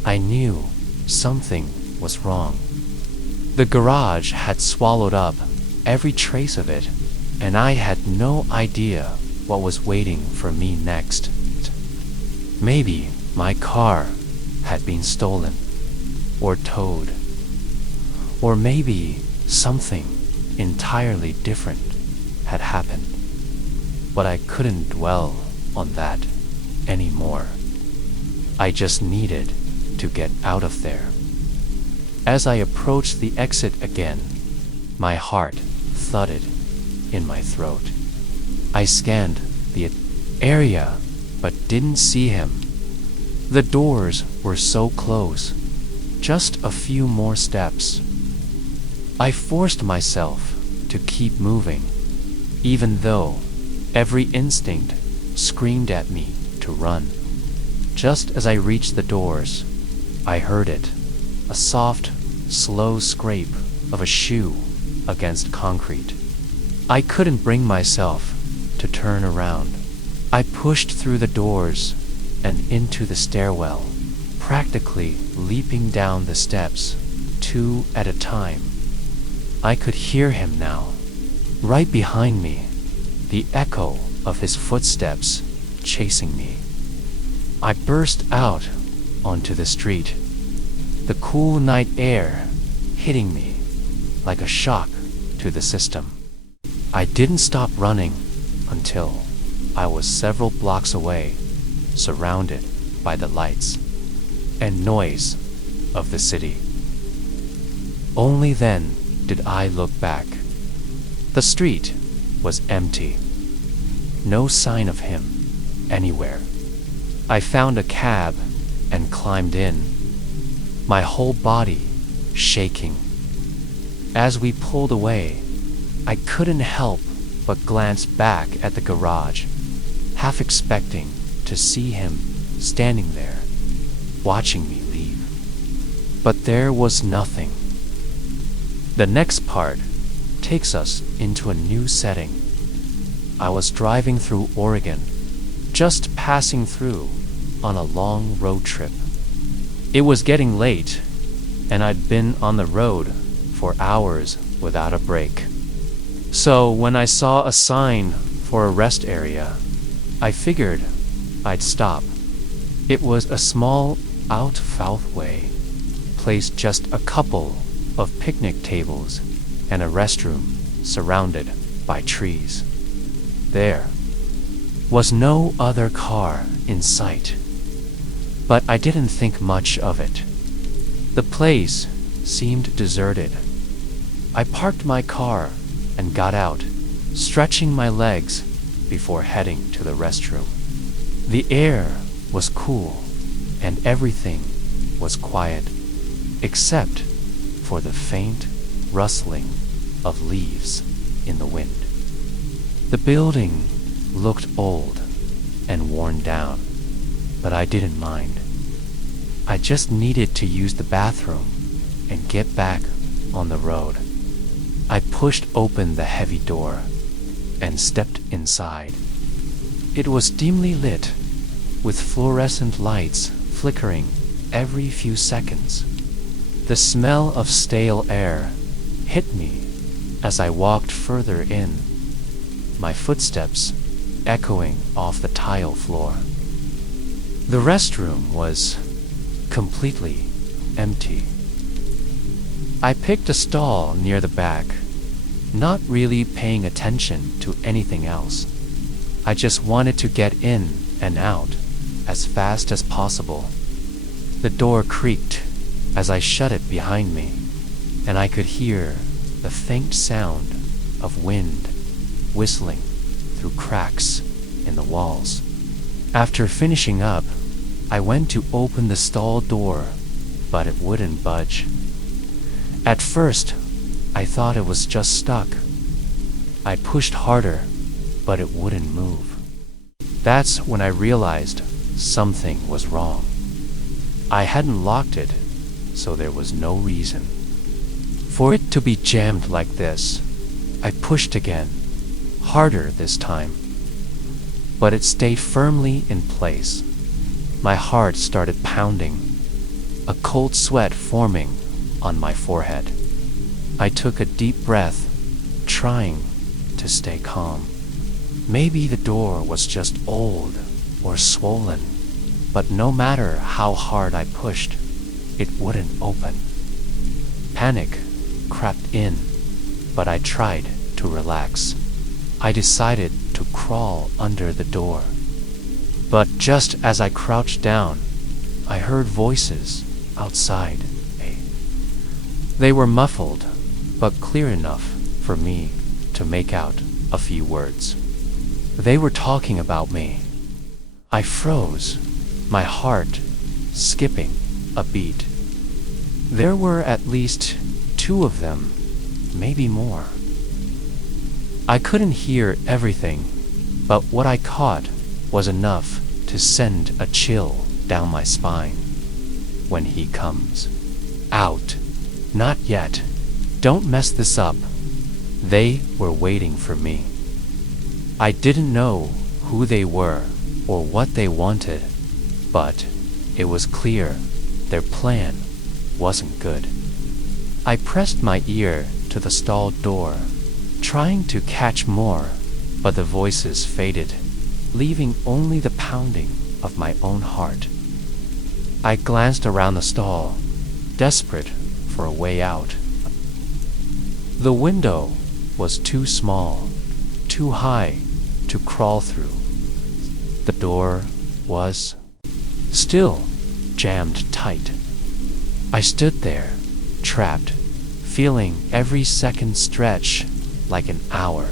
I knew something was wrong. The garage had swallowed up every trace of it, and I had no idea what was waiting for me next. Maybe my car had been stolen or towed, or maybe something entirely different had happened, but I couldn't dwell on that anymore. I just needed to get out of there. As I approached the exit again, my heart thudded in my throat. I scanned the area, but didn't see him. The doors were so close, just a few more steps. I forced myself to keep moving, even though every instinct screamed at me to run. Just as I reached the doors, I heard it, a soft, slow scrape of a shoe against concrete. I couldn't bring myself to turn around. I pushed through the doors and into the stairwell, practically leaping down the steps, 2 at a time. I could hear him now, right behind me, the echo of his footsteps chasing me. I burst out onto the street, the cool night air hitting me like a shock to the system. I didn't stop running until I was several blocks away, surrounded by the lights and noise of the city. Only then did I look back. The street was empty. No sign of him anywhere. I found a cab and climbed in, my whole body shaking. As we pulled away, I couldn't help but glance back at the garage, half expecting to see him standing there, watching me leave. But there was nothing. The next part takes us into a new setting. I was driving through Oregon, just passing through on a long road trip. It was getting late, and I'd been on the road for hours without a break. So when I saw a sign for a rest area, I figured I'd stop. It was a small out-way, placed just a couple of picnic tables and a restroom surrounded by trees. There was no other car in sight, but I didn't think much of it. The place seemed deserted. I parked my car and got out, stretching my legs before heading to the restroom. The air was cool and everything was quiet, except for the faint rustling of leaves in the wind. The building looked old and worn down, but I didn't mind. I just needed to use the bathroom and get back on the road. I pushed open the heavy door and stepped inside. It was dimly lit, with fluorescent lights flickering every few seconds. The smell of stale air hit me as I walked further in, my footsteps echoing off the tile floor. The restroom was completely empty. I picked a stall near the back, not really paying attention to anything else. I just wanted to get in and out as fast as possible. The door creaked as I shut it behind me, and I could hear the faint sound of wind whistling through cracks in the walls. After finishing up, I went to open the stall door, but it wouldn't budge. At first, I thought it was just stuck. I pushed harder, but it wouldn't move. That's when I realized something was wrong. I hadn't locked it, so there was no reason for it to be jammed like this. I pushed again, harder this time, but it stayed firmly in place. My heart started pounding, a cold sweat forming on my forehead. I took a deep breath, trying to stay calm. Maybe the door was just old or swollen, but no matter how hard I pushed, it wouldn't open. Panic crept in, but I tried to relax. I decided to crawl under the door. But just as I crouched down, I heard voices outside. They were muffled, but clear enough for me to make out a few words. They were talking about me. I froze, my heart skipping a beat. There were at least 2 of them, maybe more. I couldn't hear everything, but what I caught was enough to send a chill down my spine. When he comes. Out. Not yet. Don't mess this up. They were waiting for me. I didn't know who they were or what they wanted, but it was clear their plan wasn't good. I pressed my ear to the stall door, trying to catch more, but the voices faded, leaving only the pounding of my own heart. I glanced around the stall, desperate for a way out. The window was too small, too high to crawl through. The door was still jammed tight. I stood there, trapped, feeling every second stretch like an hour.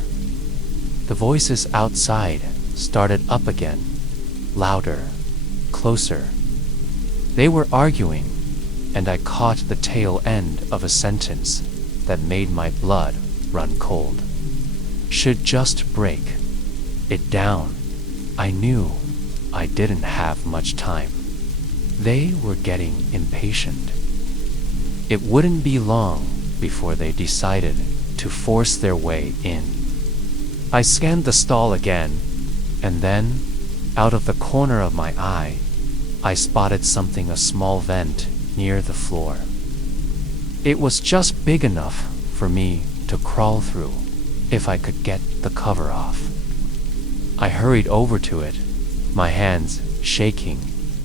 The voices outside started up again, louder, closer. They were arguing, and I caught the tail end of a sentence that made my blood run cold. Should just break it down. I knew I didn't have much time. They were getting impatient. It wouldn't be long before they decided to force their way in. I scanned the stall again, and then, out of the corner of my eye, I spotted a small vent near the floor. It was just big enough for me to crawl through if I could get the cover off. I hurried over to it, my hands shaking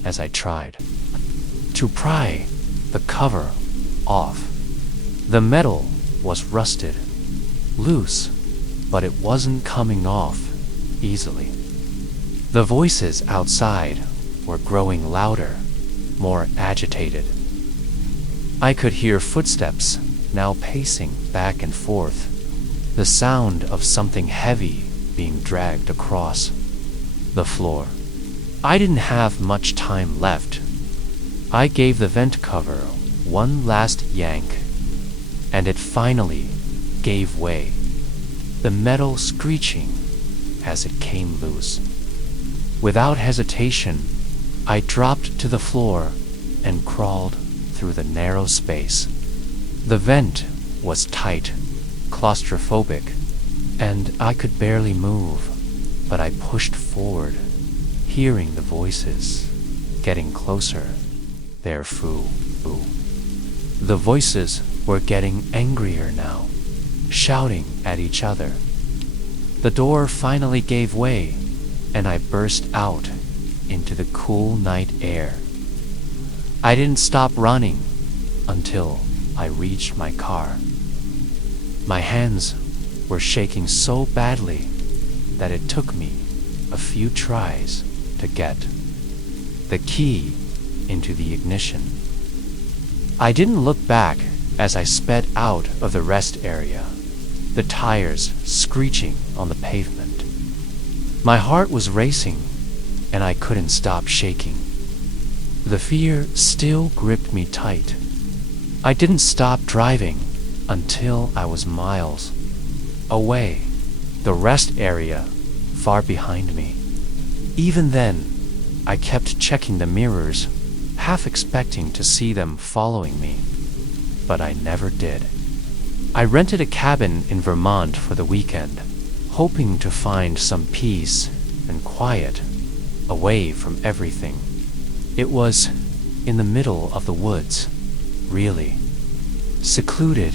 as I tried to pry the cover off. The metal was rusted, loose, but it wasn't coming off easily. The voices outside were growing louder, more agitated. I could hear footsteps now pacing back and forth, the sound of something heavy being dragged across the floor. I didn't have much time left. I gave the vent cover one last yank, and it finally gave way, the metal screeching as it came loose. Without hesitation, I dropped to the floor and crawled through the narrow space. The vent was tight, claustrophobic, and I could barely move, but I pushed forward, hearing the voices getting closer. Their foo. The voices were getting angrier now, shouting at each other. The door finally gave way, and I burst out into the cool night air. I didn't stop running until I reached my car. My hands were shaking so badly that it took me a few tries to get the key into the ignition. I didn't look back as I sped out of the rest area, the tires screeching on the pavement. My heart was racing, and I couldn't stop shaking. The fear still gripped me tight. I didn't stop driving until I was miles away, the rest area far behind me. Even then, I kept checking the mirrors, half expecting to see them following me, but I never did. I rented a cabin in Vermont for the weekend, hoping to find some peace and quiet, away from everything. It was in the middle of the woods, really, secluded.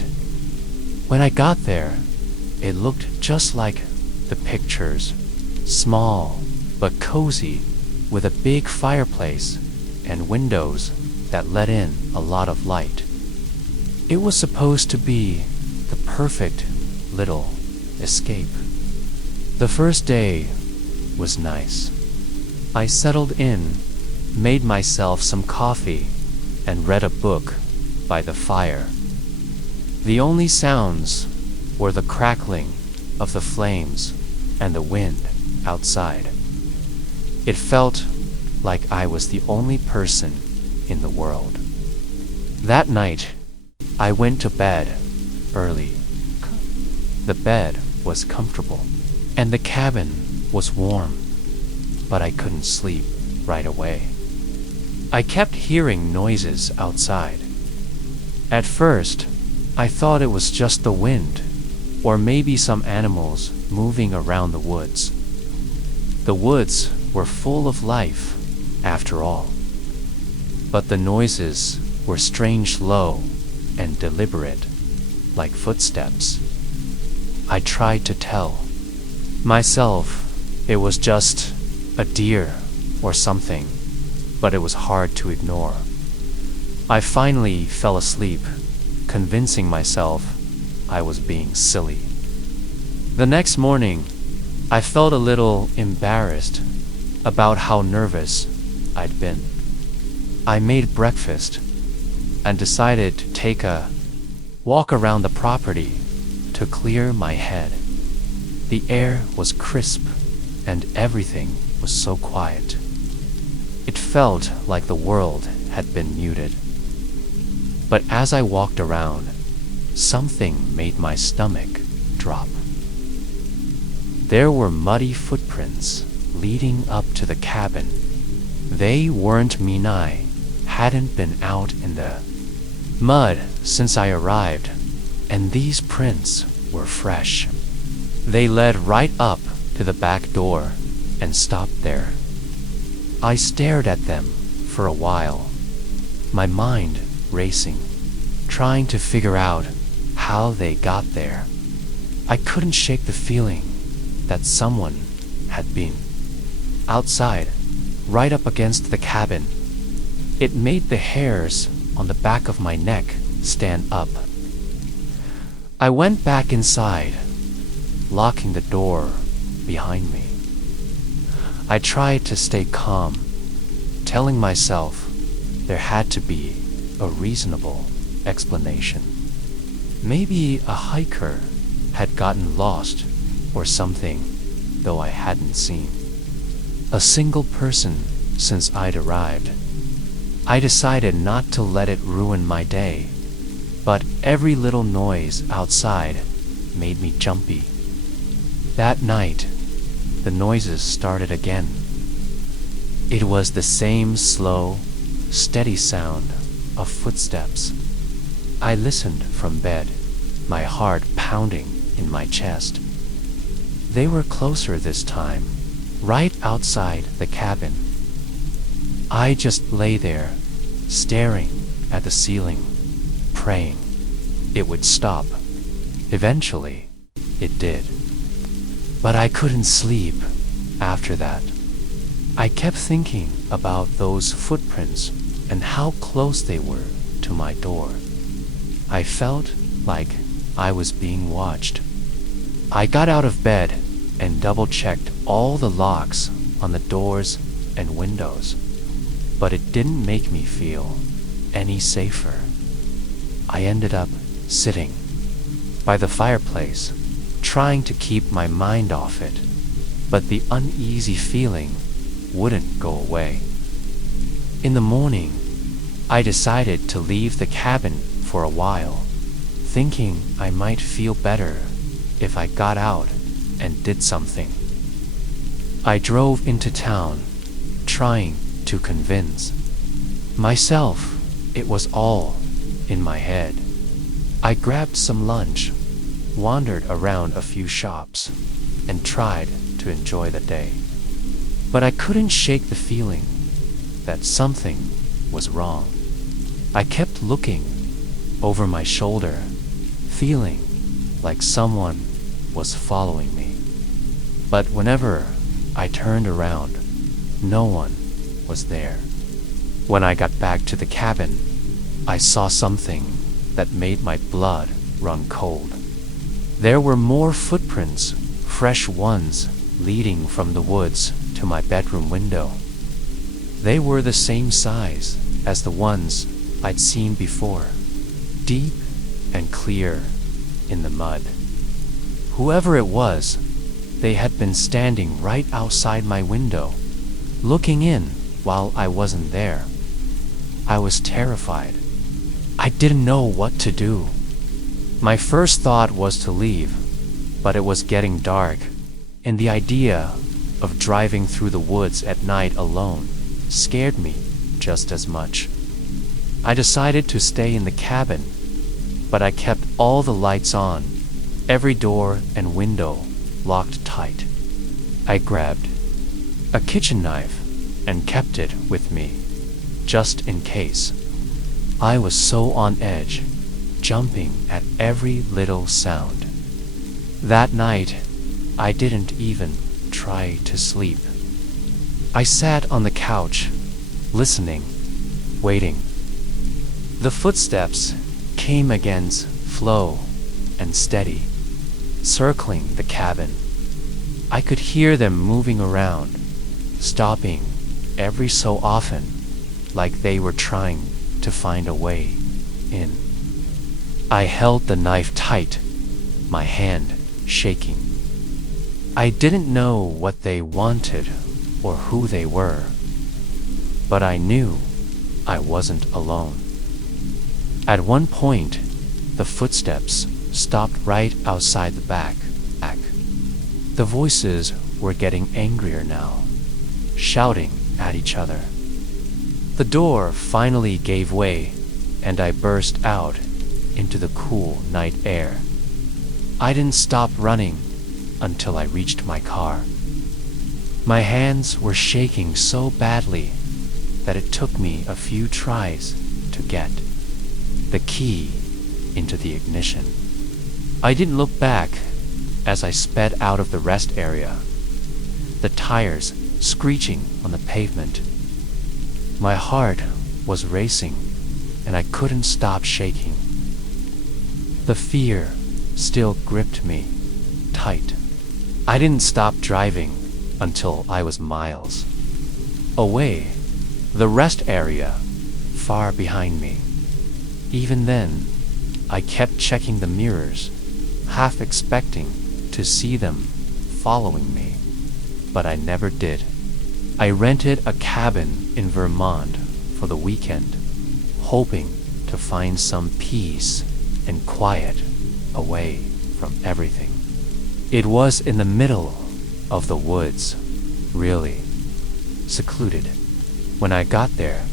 When I got there, it looked just like the pictures, small but cozy, with a big fireplace and windows that let in a lot of light. It was supposed to be the perfect little escape. The first day was nice. I settled in, made myself some coffee, and read a book by the fire. The only sounds were the crackling of the flames and the wind outside. It felt like I was the only person in the world. That night, I went to bed early. The bed was comfortable, and the cabin was warm, but I couldn't sleep right away. I kept hearing noises outside. At first, I thought it was just the wind, or maybe some animals moving around the woods. The woods were full of life, after all. But the noises were strange, low, and deliberate, like footsteps. I tried to tell myself it was just a deer or something, but it was hard to ignore. I finally fell asleep, convincing myself I was being silly. The next morning, I felt a little embarrassed about how nervous I'd been. I made breakfast and decided to take a walk around the property to clear my head. The air was crisp and everything was so quiet. It felt like the world had been muted. But as I walked around, something made my stomach drop. There were muddy footprints leading up to the cabin. They weren't mean. I hadn't been out in the mud since I arrived, and these prints were fresh. They led right up to the back door and stopped there. I stared at them for a while, my mind racing, trying to figure out how they got there. I couldn't shake the feeling that someone had been outside, right up against the cabin. It made the hairs on the back of my neck stand up. I went back inside, locking the door behind me. I tried to stay calm, telling myself there had to be a reasonable explanation. Maybe a hiker had gotten lost or something, though I hadn't seen a single person since I'd arrived. I decided not to let it ruin my day, but every little noise outside made me jumpy. That night, the noises started again. It was the same slow, steady sound of footsteps. I listened from bed, my heart pounding in my chest. They were closer this time, right outside the cabin. I just lay there, staring at the ceiling, praying it would stop. Eventually, it did. But I couldn't sleep after that. I kept thinking about those footprints and how close they were to my door. I felt like I was being watched. I got out of bed and double-checked all the locks on the doors and windows, but it didn't make me feel any safer. I ended up sitting by the fireplace, trying to keep my mind off it, but the uneasy feeling wouldn't go away. In the morning, I decided to leave the cabin for a while, thinking I might feel better if I got out and did something. I drove into town, trying to convince myself it was all in my head. I grabbed some lunch, wandered around a few shops, and tried to enjoy the day. But I couldn't shake the feeling that something was wrong. I kept looking over my shoulder, feeling like someone was following me. But whenever I turned around, no one was there. When I got back to the cabin, I saw something that made my blood run cold. There were more footprints, fresh ones leading from the woods to my bedroom window. They were the same size as the ones I'd seen before, deep and clear in the mud. Whoever it was, they had been standing right outside my window, looking in while I wasn't there. I was terrified. I didn't know what to do. My first thought was to leave, but it was getting dark, and the idea of driving through the woods at night alone scared me just as much. I decided to stay in the cabin, but I kept all the lights on, every door and window locked tight. I grabbed a kitchen knife and kept it with me, just in case. I was so on edge, jumping at every little sound. That night, I didn't even try to sleep. I sat on the couch, listening, waiting. The footsteps came again, slow and steady, circling the cabin. I could hear them moving around, stopping every so often, like they were trying to find a way in. I held the knife tight, my hand shaking. I didn't know what they wanted or who they were, but I knew I wasn't alone. At one point, the footsteps stopped right outside the back. The voices were getting angrier now, shouting at each other. The door finally gave way, and I burst out into the cool night air. I didn't stop running until I reached my car. My hands were shaking so badly that it took me a few tries to get the key into the ignition. I didn't look back as I sped out of the rest area, the tires screeching on the pavement. My heart was racing, and I couldn't stop shaking. The fear still gripped me tight. I didn't stop driving until I was miles away, the rest area far behind me. Even then, I kept checking the mirrors, half expecting to see them following me, but I never did. I rented a cabin in Vermont for the weekend, hoping to find some peace and quiet away from everything. It was in the middle of the woods, really secluded. When I got there,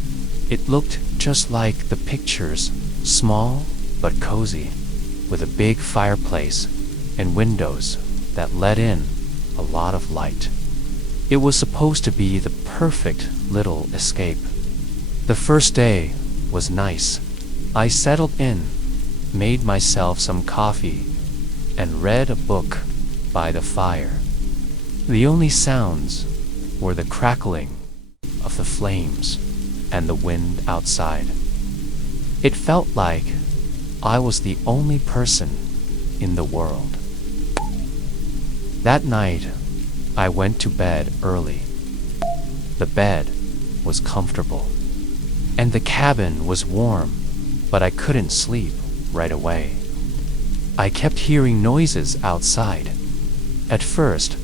it looked just like the pictures, small but cozy, with a big fireplace and windows that let in a lot of light. It was supposed to be the perfect little escape. The first day was nice. I settled in, made myself some coffee, and read a book by the fire. The only sounds were the crackling of the flames and the wind outside. It felt like I was the only person in the world. That night, I went to bed early. The bed was comfortable, and the cabin was warm, but I couldn't sleep right away. I kept hearing noises outside. At first,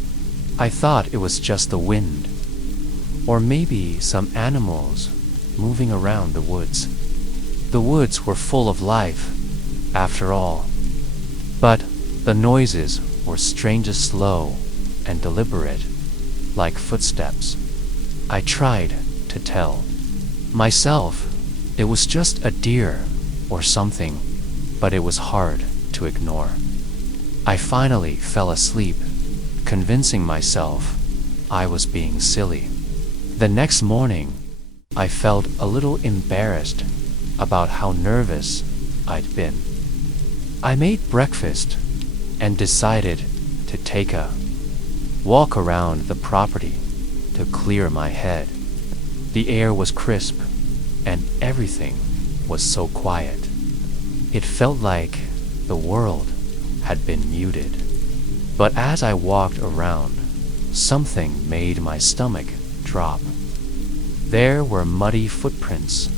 I thought it was just the wind, or maybe some animals moving around the woods. The woods were full of life, after all, but the noises were strangely slow and deliberate, like footsteps. I tried to tell myself it was just a deer or something, but it was hard to ignore. I finally fell asleep, convincing myself I was being silly. The next morning, I felt a little embarrassed about how nervous I'd been. I made breakfast and decided to take a walk around the property to clear my head. The air was crisp and everything was so quiet. It felt like the world had been muted. But as I walked around, something made my stomach drop. There were muddy footprints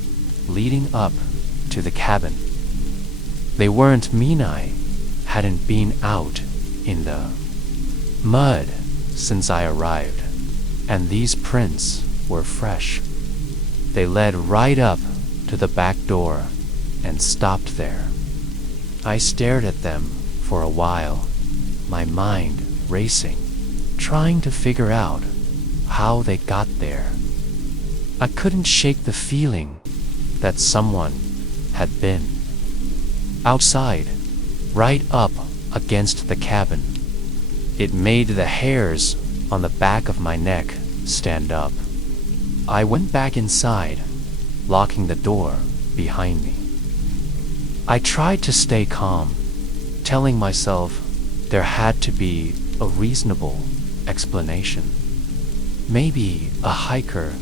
leading up to the cabin. They weren't mean. I hadn't been out in the mud since I arrived, and these prints were fresh. They led right up to the back door and stopped there. I stared at them for a while, my mind racing, trying to figure out how they got there. I couldn't shake the feeling that someone had been outside, right up against the cabin. It made the hairs on the back of my neck stand up. I went back inside, locking the door behind me. I tried to stay calm, telling myself there had to be a reasonable explanation. Maybe a hiker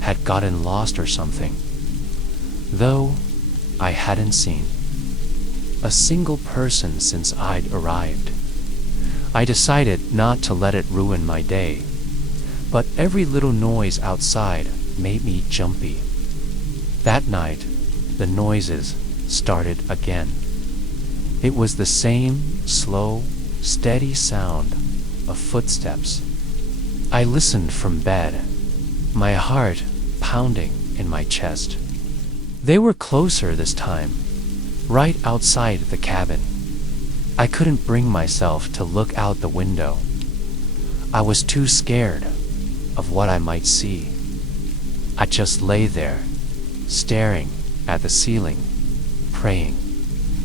had gotten lost or something, though I hadn't seen a single person since I'd arrived. I decided not to let it ruin my day, but every little noise outside made me jumpy. That night, the noises started again. It was the same slow, steady sound of footsteps. I listened from bed, my heart pounding in my chest. They were closer this time, right outside the cabin. I couldn't bring myself to look out the window. I was too scared of what I might see. I just lay there, staring at the ceiling, praying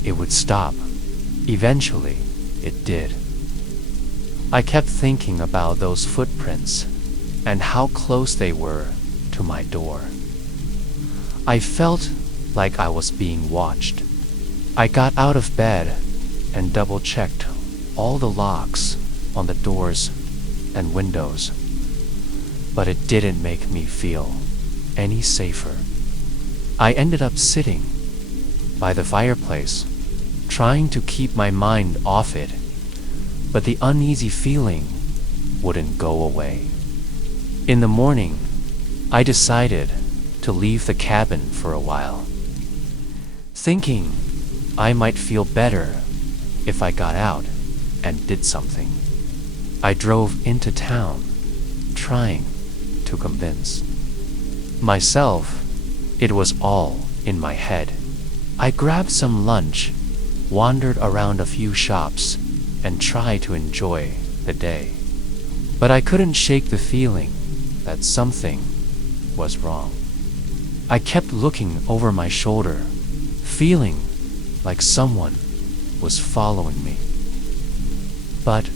it would stop. Eventually, it did. I kept thinking about those footprints and how close they were to my door. I felt like I was being watched. I got out of bed and double-checked all the locks on the doors and windows, but it didn't make me feel any safer. I ended up sitting by the fireplace, trying to keep my mind off it, but the uneasy feeling wouldn't go away. In the morning, I decided to leave the cabin for a while, thinking I might feel better if I got out and did something. I drove into town, trying to convince myself it was all in my head. I grabbed some lunch, wandered around a few shops, and tried to enjoy the day. But I couldn't shake the feeling that something was wrong. I kept looking over my shoulder, feeling like someone was following me. But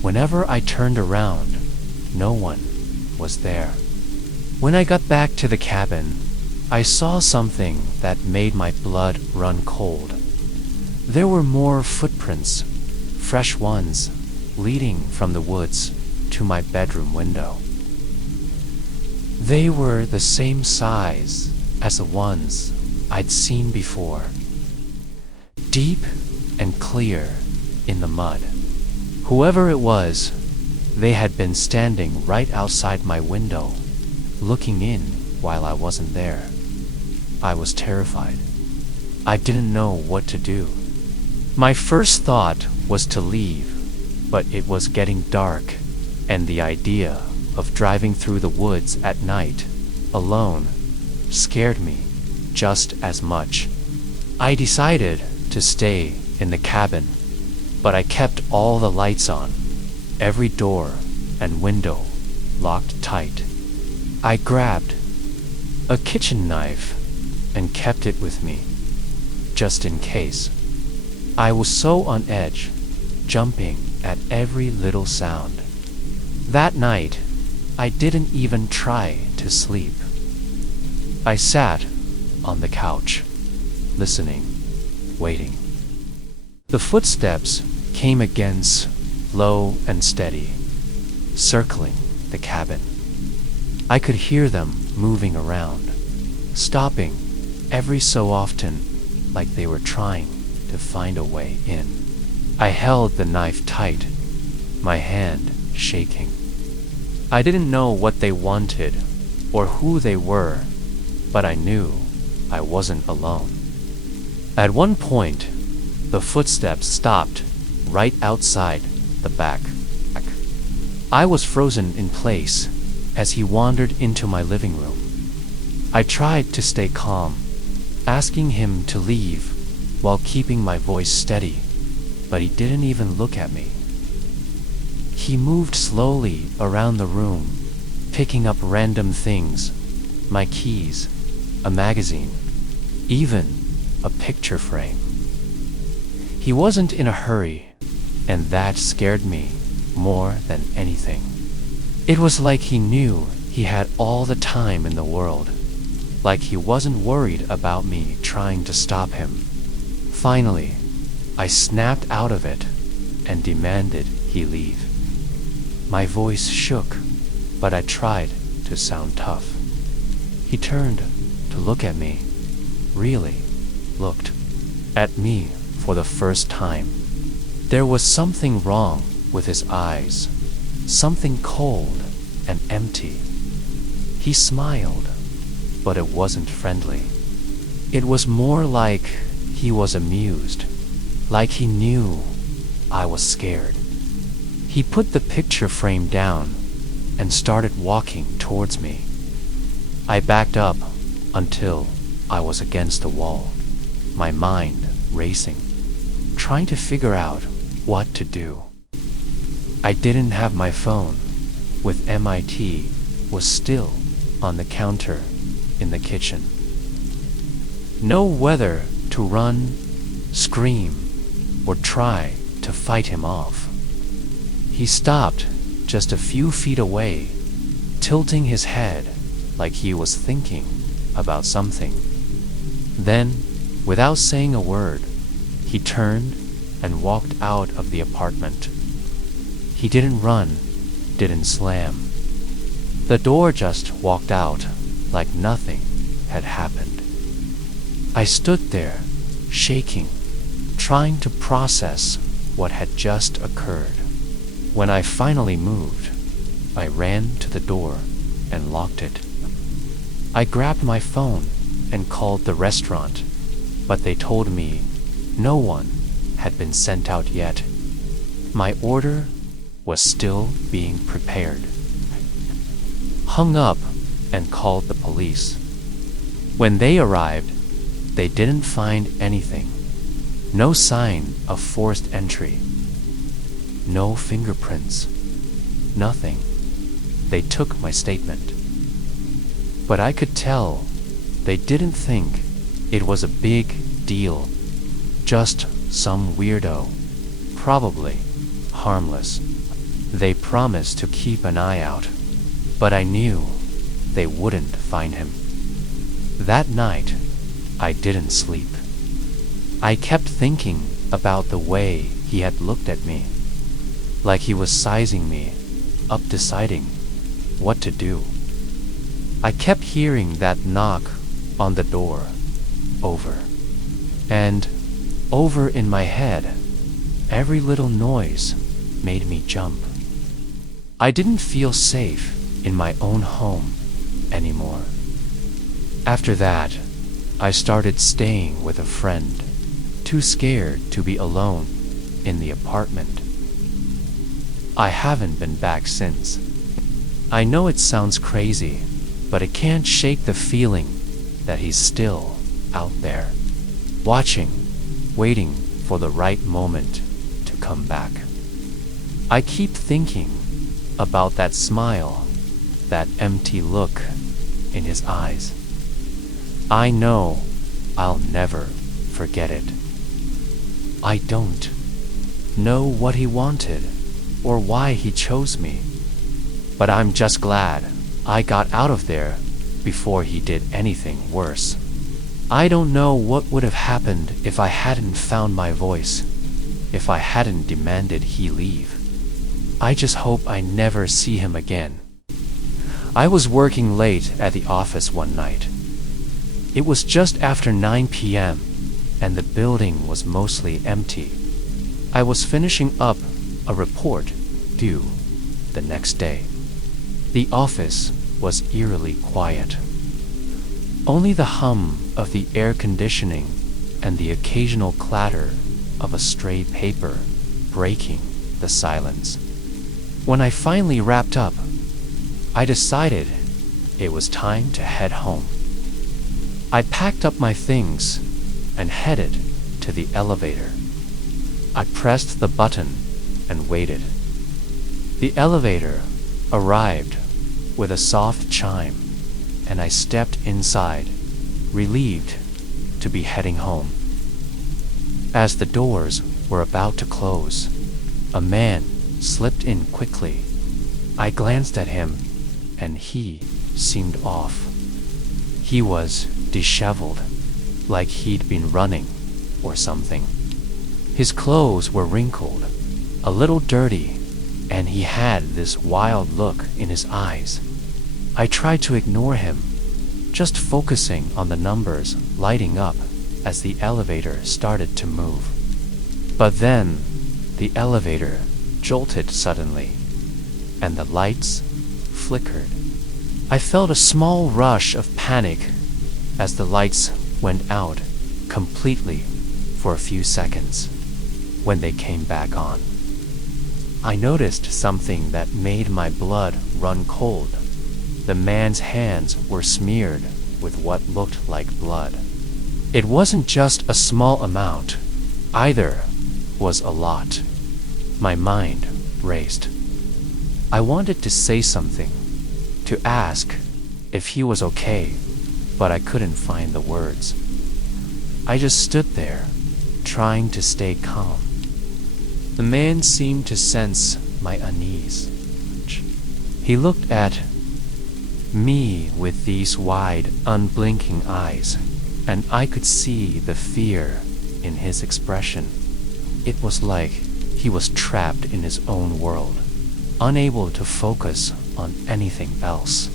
whenever I turned around, no one was there. When I got back to the cabin, I saw something that made my blood run cold. There were more footprints, fresh ones, leading from the woods to my bedroom window. They were the same size as the ones I'd seen before, deep and clear in the mud. Whoever it was, they had been standing right outside my window, looking in while I wasn't there. I was terrified. I didn't know what to do. My first thought was to leave, but it was getting dark, and the idea of driving through the woods at night, alone, scared me just as much. I decided to stay in the cabin, but I kept all the lights on, every door and window locked tight. I grabbed a kitchen knife and kept it with me, just in case. I was so on edge, jumping at every little sound. That night, I didn't even try to sleep. I sat on the couch, listening, waiting. The footsteps came again, slow and steady, circling the cabin. I could hear them moving around, stopping every so often like they were trying to find a way in. I held the knife tight, my hand shaking. I didn't know what they wanted or who they were, but I knew I wasn't alone. At one point, The footsteps stopped right outside the back. I was frozen in place as he wandered into my living room. I tried to stay calm, asking him to leave while keeping my voice steady, but he didn't even look at me. He moved slowly around the room, picking up random things, my keys, a magazine, even a picture frame. He wasn't in a hurry, and that scared me more than anything. It was like he knew he had all the time in the world, like he wasn't worried about me trying to stop him. Finally, I snapped out of it and demanded he leave. My voice shook, but I tried to sound tough. He turned to look at me, really looked at me for the first time. There was something wrong with his eyes, something cold and empty. He smiled, but it wasn't friendly. It was more like he was amused, like he knew I was scared. He put the picture frame down and started walking towards me. I backed up until I was against the wall, my mind racing, trying to figure out what to do. I didn't have my phone, with MIT was still on the counter in the kitchen. No whether to run, scream, or try to fight him off. He stopped just a few feet away, tilting his head like he was thinking about something. Then, without saying a word, he turned and walked out of the apartment. He didn't run, didn't slam. The door just walked out like nothing had happened. I stood there, shaking, trying to process what had just occurred. When I finally moved, I ran to the door and locked it. I grabbed my phone and called the restaurant, but they told me no one had been sent out yet. My order was still being prepared. Hung up and called the police. When they arrived, they didn't find anything. No sign of forced entry. No fingerprints. Nothing. They took my statement. But I could tell they didn't think it was a big deal. Just some weirdo. Probably harmless. They promised to keep an eye out, but I knew they wouldn't find him. That night, I didn't sleep. I kept thinking about the way he had looked at me, like he was sizing me up, deciding what to do. I kept hearing that knock on the door over and over in my head. Every little noise made me jump. I didn't feel safe in my own home anymore. After that, I started staying with a friend, too scared to be alone in the apartment. I haven't been back since. I know it sounds crazy, but I can't shake the feeling that he's still out there, watching, waiting for the right moment to come back. I keep thinking about that smile, that empty look in his eyes. I know I'll never forget it. I don't know what he wanted or why he chose me, but I'm just glad I got out of there before he did anything worse. I don't know what would have happened if I hadn't found my voice, if I hadn't demanded he leave. I just hope I never see him again. I was working late at the office one night. It was just after 9 p.m., and the building was mostly empty. I was finishing up a report due the next day. The office was eerily quiet. Only the hum of the air conditioning and the occasional clatter of a stray paper breaking the silence. When I finally wrapped up, I decided it was time to head home. I packed up my things and headed to the elevator. I pressed the button and waited. The elevator arrived with a soft chime, and I stepped inside, relieved to be heading home. As the doors were about to close, a man slipped in quickly. I glanced at him, and he seemed off. He was disheveled, like he'd been running or something. His clothes were wrinkled, a little dirty, and he had this wild look in his eyes. I tried to ignore him, just focusing on the numbers lighting up as the elevator started to move. But then, the elevator jolted suddenly, and the lights flickered. I felt a small rush of panic as the lights went out completely for a few seconds. When they came back on, I noticed something that made my blood run cold. The man's hands were smeared with what looked like blood. It wasn't just a small amount, either was a lot. My mind raced. I wanted to say something, to ask if he was okay, but I couldn't find the words. I just stood there, trying to stay calm. The man seemed to sense my unease. He looked at me with these wide, unblinking eyes, and I could see the fear in his expression. It was like he was trapped in his own world, unable to focus on anything else.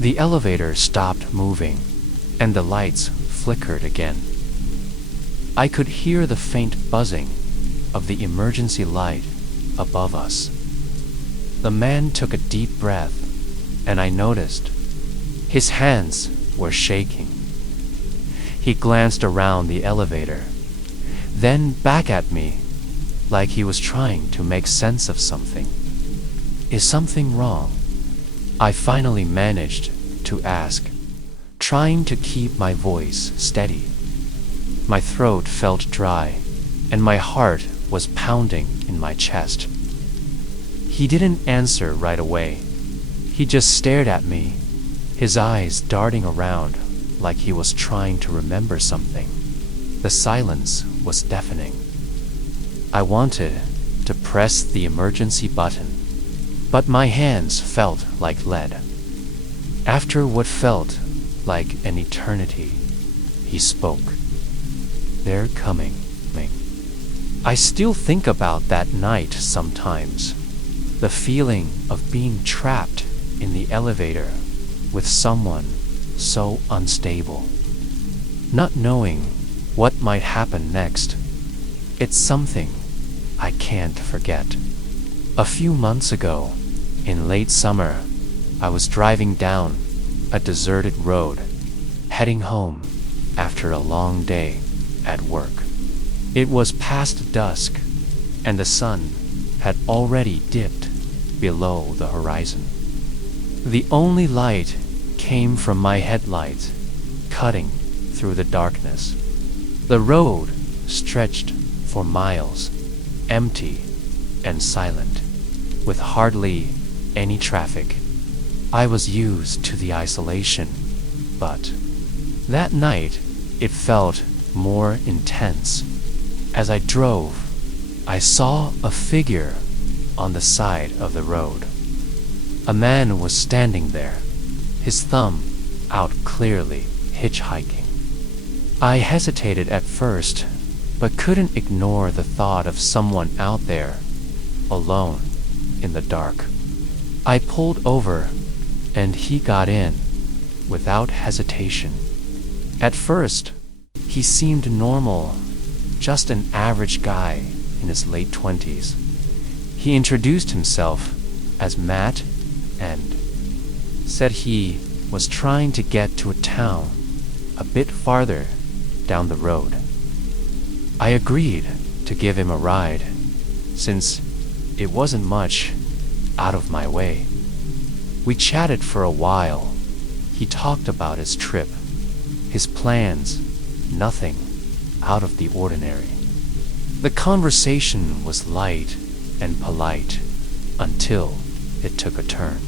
The elevator stopped moving, and the lights flickered again. I could hear the faint buzzing of the emergency light above us. The man took a deep breath, and I noticed his hands were shaking. He glanced around the elevator, then back at me, like he was trying to make sense of something. Is something wrong? I finally managed to ask, trying to keep my voice steady. My throat felt dry, and my heart was pounding in my chest. He didn't answer right away. He just stared at me, his eyes darting around like he was trying to remember something. The silence was deafening. I wanted to press the emergency button, but my hands felt like lead. After what felt like an eternity, he spoke. They're coming. I still think about that night sometimes. The feeling of being trapped in the elevator with someone so unstable. Not knowing what might happen next. It's something I can't forget. A few months ago, in late summer, I was driving down a deserted road, heading home after a long day at work. It was past dusk, and the sun had already dipped below the horizon. The only light came from my headlights, cutting through the darkness. The road stretched for miles, empty and silent, with hardly any traffic. I was used to the isolation, but that night it felt more intense. As I drove, I saw a figure on the side of the road. A man was standing there, his thumb out clearly, hitchhiking. I hesitated at first, but couldn't ignore the thought of someone out there, alone, in the dark. I pulled over, and he got in, without hesitation. At first, he seemed normal, just an average guy in his late 20s. He introduced himself as Matt and said he was trying to get to a town a bit farther down the road. I agreed, to give him a ride, since it wasn't much out of my way. We chatted for a while. He talked about his trip, his plans, nothing out of the ordinary. The conversation was light and polite until it took a turn.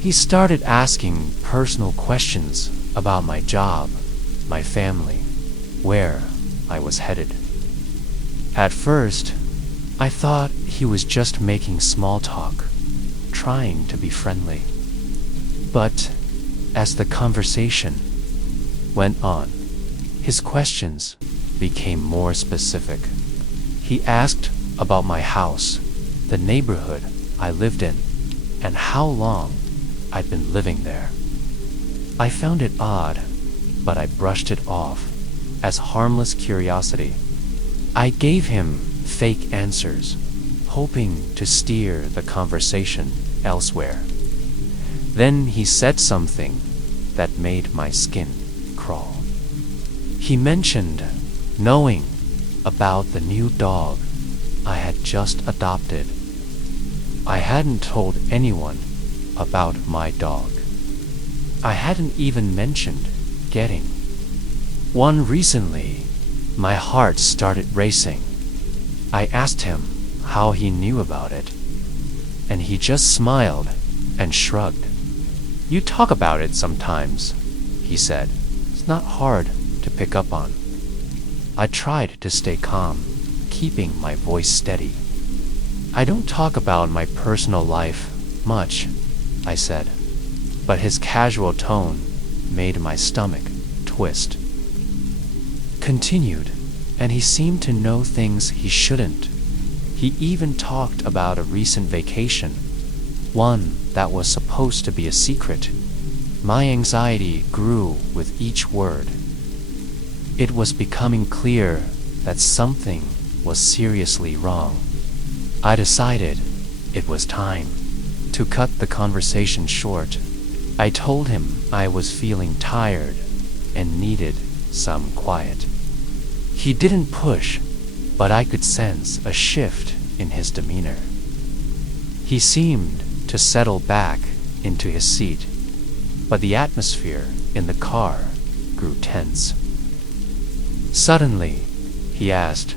He started asking personal questions about my job, my family, where I was headed. At first, I thought he was just making small talk, trying to be friendly. But as the conversation went on, his questions became more specific. He asked about my house, the neighborhood I lived in, and how long I'd been living there. I found it odd, but I brushed it off as harmless curiosity. I gave him fake answers, hoping to steer the conversation elsewhere. Then he said something that made my skin crawl. He mentioned knowing about the new dog I had just adopted. I hadn't told anyone about my dog. I hadn't even mentioned getting one recently. My heart started racing. I asked him how he knew about it, and he just smiled and shrugged. "You talk about it sometimes," he said. "It's not hard to pick up on." I tried to stay calm, keeping my voice steady. "I don't talk about my personal life much," I said, but his casual tone made my stomach twist. Continued, and he seemed to know things he shouldn't. He even talked about a recent vacation, one that was supposed to be a secret. My anxiety grew with each word. It was becoming clear that something was seriously wrong. I decided it was time to cut the conversation short. I told him I was feeling tired and needed some quiet. He didn't push, but I could sense a shift in his demeanor. He seemed to settle back into his seat, but the atmosphere in the car grew tense. Suddenly, he asked,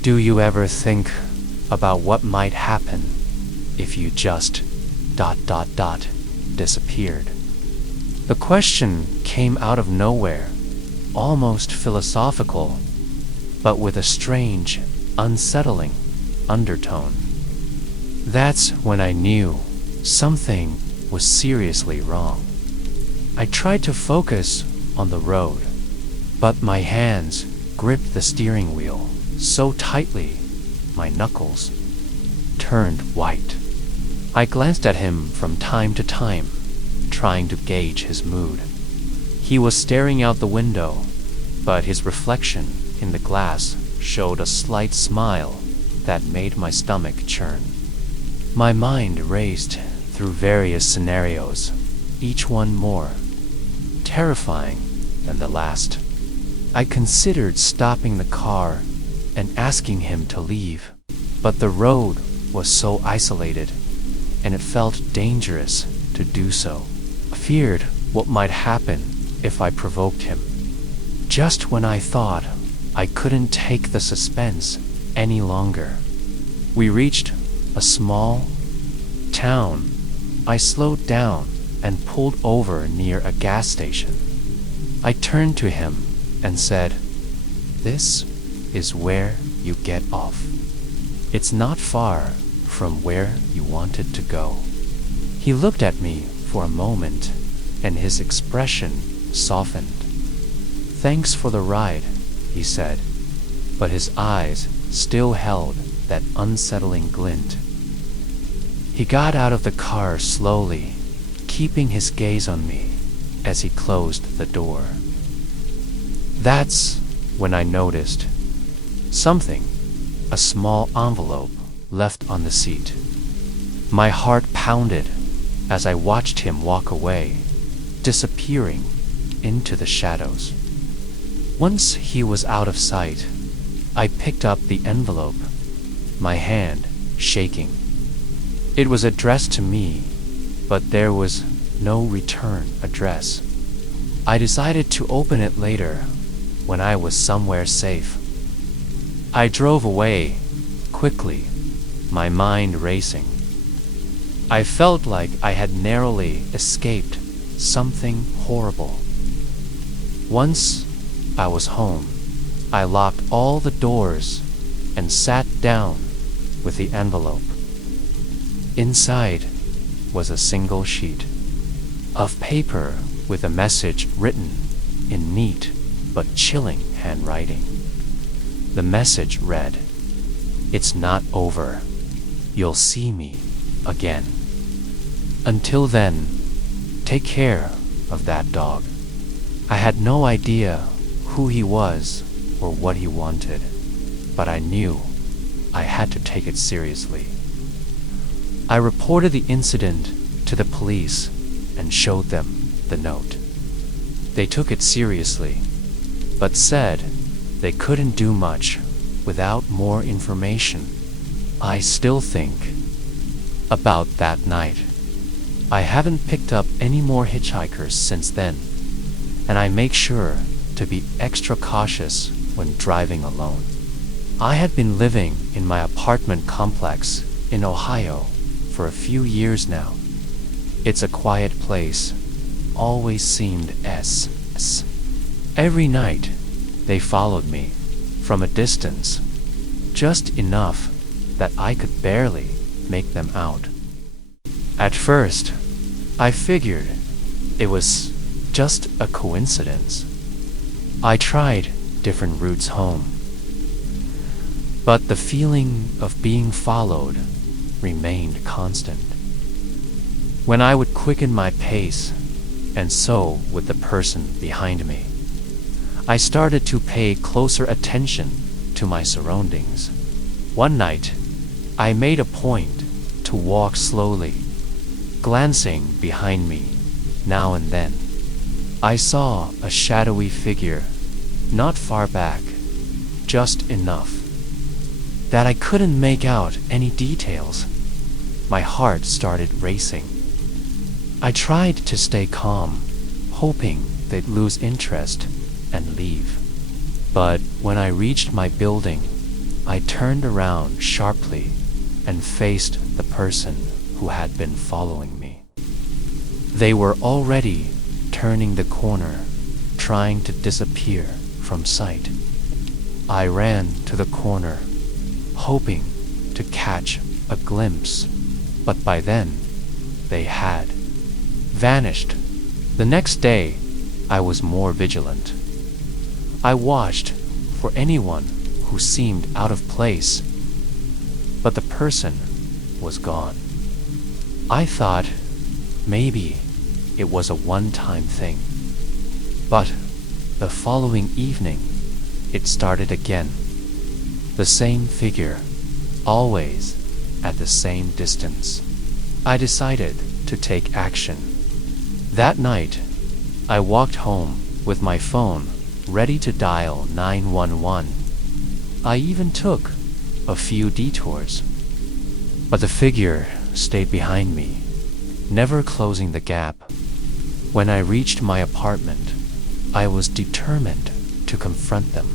"Do you ever think about what might happen if you just ... disappeared?" The question came out of nowhere, almost philosophical, but with a strange, unsettling undertone. That's when I knew something was seriously wrong. I tried to focus on the road, but my hands gripped the steering wheel so tightly my knuckles turned white. I glanced at him from time to time, trying to gauge his mood. He was staring out the window, but his reflection in the glass showed a slight smile that made my stomach churn. My mind raced through various scenarios, each one more terrifying than the last. I considered stopping the car and asking him to leave, but the road was so isolated, and it felt dangerous to do so. I feared what might happen if I provoked him. Just when I thought I couldn't take the suspense any longer, we reached a small town. I slowed down and pulled over near a gas station. I turned to him and said, "This is where you get off. It's not far from where you wanted to go." He looked at me for a moment, and his expression softened. "Thanks for the ride," he said, but his eyes still held that unsettling glint. He got out of the car slowly, keeping his gaze on me as he closed the door. That's when I noticed something, a small envelope left on the seat. My heart pounded as I watched him walk away, disappearing into the shadows. Once he was out of sight, I picked up the envelope, my hand shaking. It was addressed to me, but there was no return address. I decided to open it later, when I was somewhere safe. I drove away, quickly, my mind racing. I felt like I had narrowly escaped something horrible. Once I was home, I locked all the doors and sat down with the envelope. Inside was a single sheet of paper with a message written in neat but chilling handwriting. The message read, "It's not over. You'll see me again. Until then, take care of that dog." I had no idea who he was or what he wanted, but I knew I had to take it seriously. I reported the incident to the police and showed them the note. They took it seriously, but said they couldn't do much without more information. I still think about that night. I haven't picked up any more hitchhikers since then, and I make sure to be extra cautious when driving alone. I had been living in my apartment complex in Ohio for a few years now. It's a quiet place, always seemed s. Every night, they followed me from a distance, just enough that I could barely make them out. At first, I figured it was just a coincidence. I tried different routes home, but the feeling of being followed remained constant. When I would quicken my pace, and so would the person behind me, I started to pay closer attention to my surroundings. One night, I made a point to walk slowly, glancing behind me now and then. I saw a shadowy figure not far back, just enough that I couldn't make out any details. My heart started racing. I tried to stay calm, hoping they'd lose interest and leave. But when I reached my building, I turned around sharply and faced the person who had been following me. They were already turning the corner, trying to disappear from sight. I ran to the corner, hoping to catch a glimpse, but by then, they had vanished. The next day, I was more vigilant. I watched for anyone who seemed out of place, but the person was gone. I thought maybe it was a one-time thing, but the following evening, it started again. The same figure, always at the same distance. I decided to take action. That night, I walked home with my phone ready to dial 911. I even took a few detours, but the figure stayed behind me, never closing the gap. When I reached my apartment, I was determined to confront them.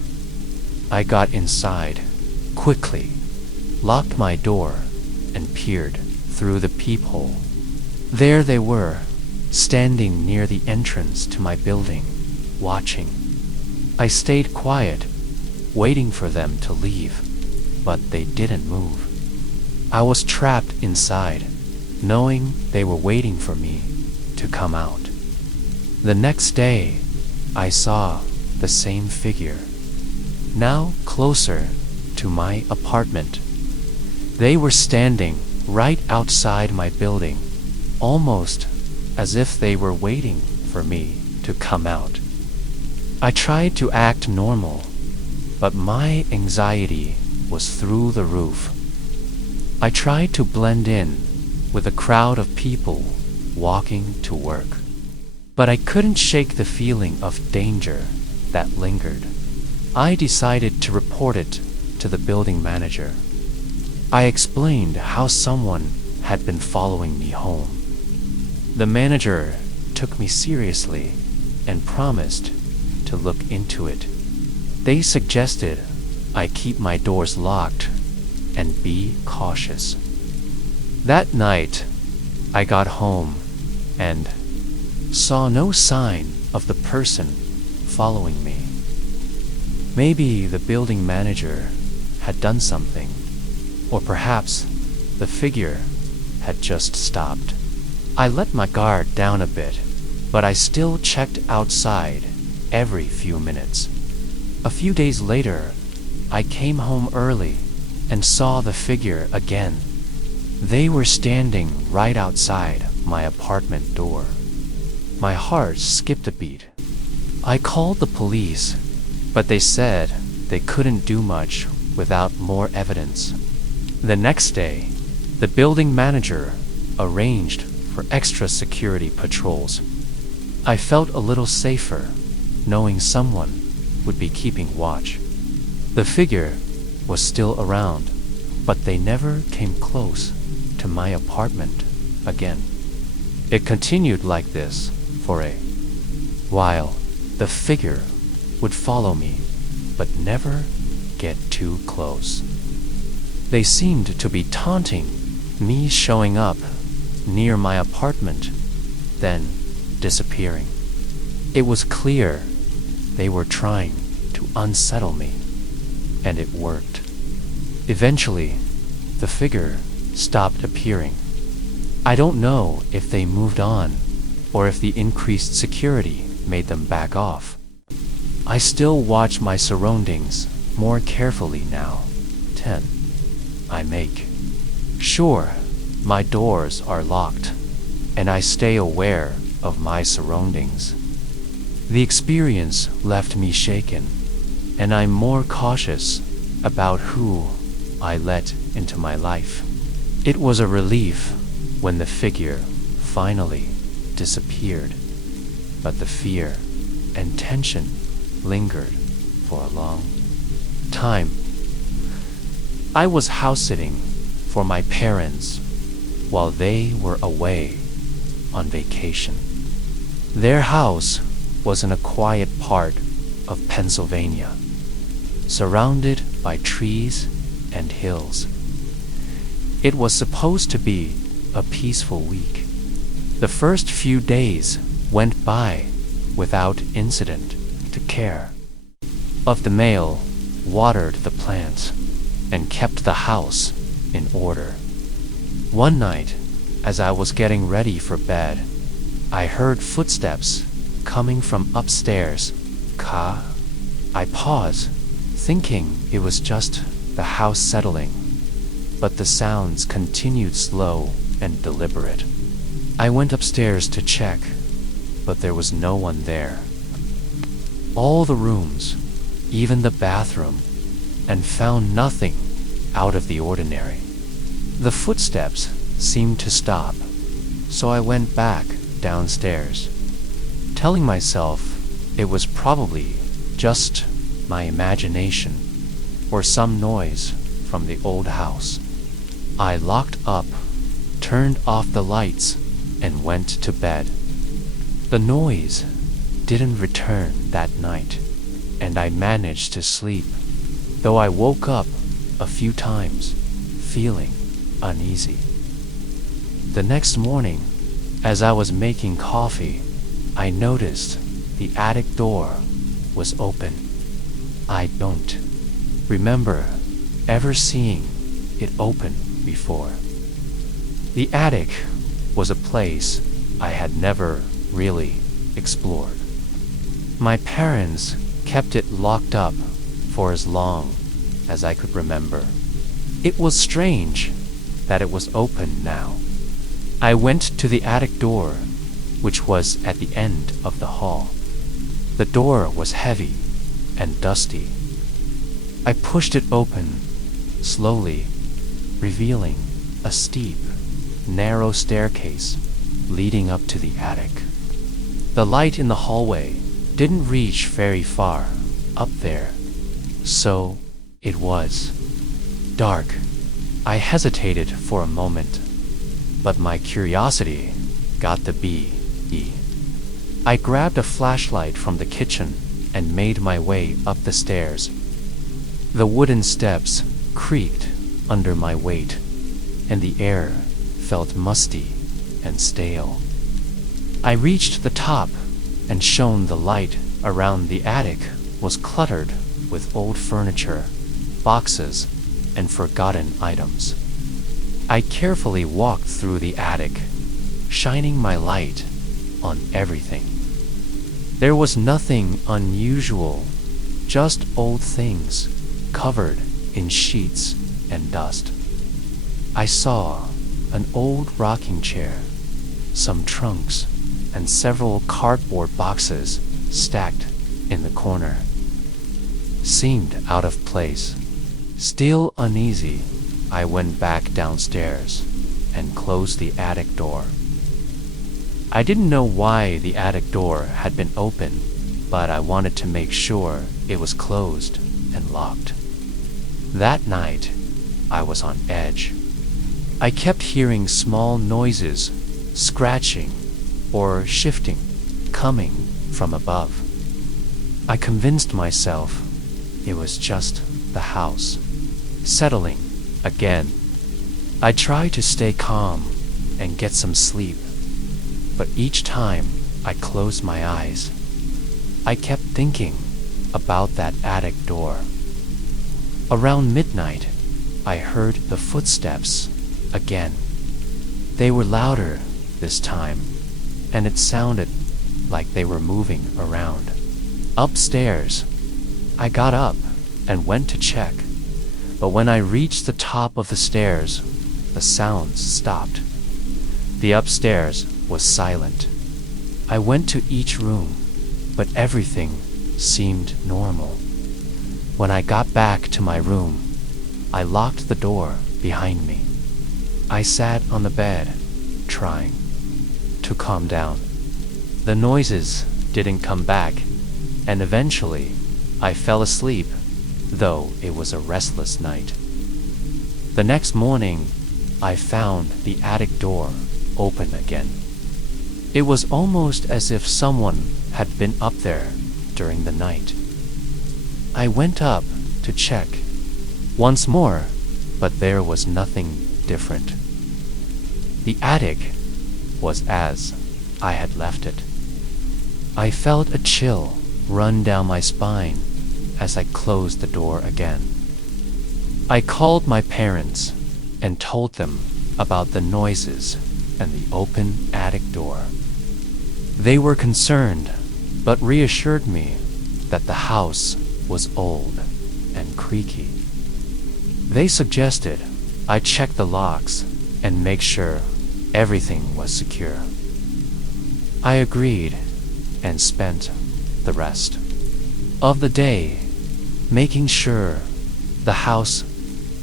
I got inside, quickly, locked my door, and peered through the peephole. There they were, standing near the entrance to my building, watching. I stayed quiet, waiting for them to leave, but they didn't move. I was trapped inside, knowing they were waiting for me to come out. The next day, I saw the same figure, now closer to my apartment. They were standing right outside my building, almost as if they were waiting for me to come out. I tried to act normal, but my anxiety was through the roof. I tried to blend in with a crowd of people walking to work, but I couldn't shake the feeling of danger that lingered. I decided to report it to the building manager. I explained how someone had been following me home. The manager took me seriously and promised to look into it. They suggested I keep my doors locked and be cautious. That night, I got home and saw no sign of the person following me. Maybe the building manager had done something, or perhaps the figure had just stopped. I let my guard down a bit, but I still checked outside every few minutes. A few days later, I came home early and saw the figure again. They were standing right outside my apartment door. My heart skipped a beat. I called the police, but they said they couldn't do much without more evidence. The next day, the building manager arranged for extra security patrols. I felt a little safer knowing someone would be keeping watch. The figure was still around, but they never came close to my apartment again. It continued like this for a while. The figure would follow me, but never get too close. They seemed to be taunting me showing up near my apartment, then disappearing. It was clear they were trying to unsettle me, and it worked. Eventually, the figure stopped appearing. I don't know if they moved on or if the increased security made them back off. I still watch my surroundings more carefully now. 10. I make sure my doors are locked and I stay aware of my surroundings. The experience left me shaken, and I'm more cautious about who I let into my life. It was a relief when the figure finally disappeared, but the fear and tension lingered for a long time. I was house sitting for my parents while they were away on vacation. Their house was in a quiet part of Pennsylvania, surrounded by trees and hills. It was supposed to be a peaceful week. The first few days went by without incident. To care of the male, watered the plants, and kept the house in order. One night, as I was getting ready for bed, I heard footsteps coming from upstairs. I paused, thinking it was just the house settling, but the sounds continued slow and deliberate. I went upstairs to check, but there was no one there. All the rooms, even the bathroom, and found nothing out of the ordinary. The footsteps seemed to stop, so I went back downstairs, telling myself it was probably just my imagination or some noise from the old house. I locked up, turned off the lights, and went to bed. The noise didn't return that night, and I managed to sleep, though I woke up a few times, feeling uneasy. The next morning, as I was making coffee, I noticed the attic door was open. I don't remember ever seeing it open before. The attic was a place I had never really explored. My parents kept it locked up for as long as I could remember. It was strange that it was open now. I went to the attic door, which was at the end of the hall. The door was heavy and dusty. I pushed it open slowly, revealing a steep, narrow staircase leading up to the attic. The light in the hallway didn't reach very far up there, so It was dark. I hesitated for a moment, but my curiosity got the better. I grabbed a flashlight from the kitchen and made my way up the stairs. The wooden steps creaked under my weight, and the air felt musty and stale. I reached the top and shone the light around the attic was cluttered with old furniture, boxes, and forgotten items. I carefully walked through the attic, shining my light on everything. There was nothing unusual, just old things covered in sheets and dust. I saw an old rocking chair, some trunks, and several cardboard boxes stacked in the corner. Seemed out of place. Still uneasy, I went back downstairs and closed the attic door. I didn't know why the attic door had been open, but I wanted to make sure it was closed and locked. That night, I was on edge. I kept hearing small noises, scratching or shifting, coming from above. I convinced myself it was just the house, settling again. I tried to stay calm and get some sleep, but each time I closed my eyes, I kept thinking about that attic door. Around midnight, I heard the footsteps again. They were louder this time, and it sounded like they were moving around. Upstairs, I got up and went to check, but when I reached the top of the stairs, the sounds stopped. The upstairs was silent. I went to each room, but everything seemed normal. When I got back to my room, I locked the door behind me. I sat on the bed, trying to calm down. The noises didn't come back, and eventually I fell asleep, though it was a restless night. The next morning, I found the attic door open again. It was almost as if someone had been up there during the night. I went up to check once more, but there was nothing different. The attic was as I had left it. I felt a chill run down my spine as I closed the door again. I called my parents and told them about the noises and the open attic door. They were concerned, but reassured me that the house was old and creaky. They suggested I check the locks and make sure everything was secure. I agreed and spent the rest of the day making sure the house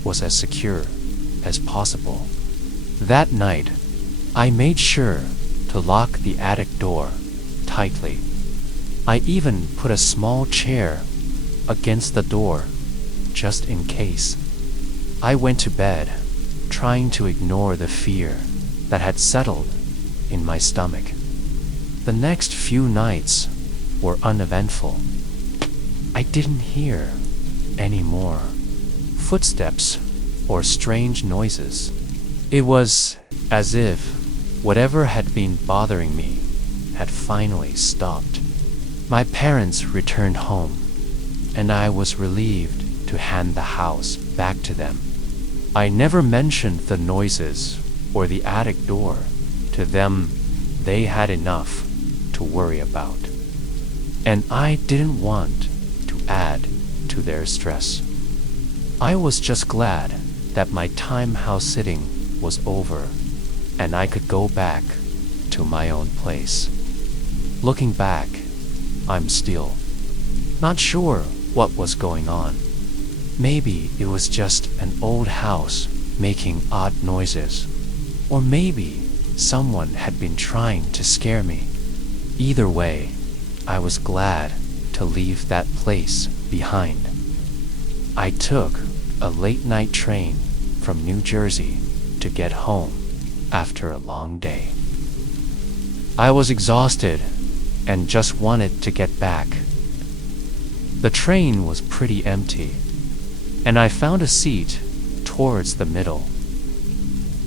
was as secure as possible. That night, I made sure to lock the attic door tightly. I even put a small chair against the door just in case. I went to bed trying to ignore the fear that had settled in my stomach. The next few nights were uneventful. I didn't hear any more footsteps or strange noises. It was as if whatever had been bothering me had finally stopped. My parents returned home, and I was relieved to hand the house back to them. I never mentioned the noises or the attic door to them. They had enough to worry about, and I didn't want to add to their stress. I was just glad that my time house sitting was over and I could go back to my own place. Looking back, I'm still not sure what was going on. Maybe it was just an old house making odd noises, or maybe someone had been trying to scare me. Either way, I was glad to leave that place behind. I took a late-night train from New Jersey to get home after a long day. I was exhausted and just wanted to get back. The train was pretty empty, and I found a seat towards the middle.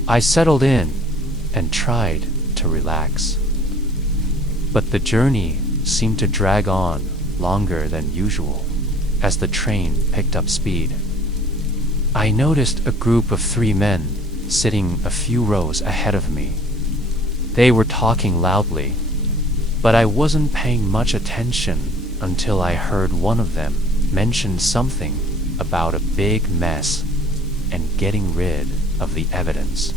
I settled in and tried to relax. But the journey seemed to drag on longer than usual as the train picked up speed. I noticed a group of 3 men sitting a few rows ahead of me. They were talking loudly, but I wasn't paying much attention until I heard one of them mention something about a big mess and getting rid of the evidence.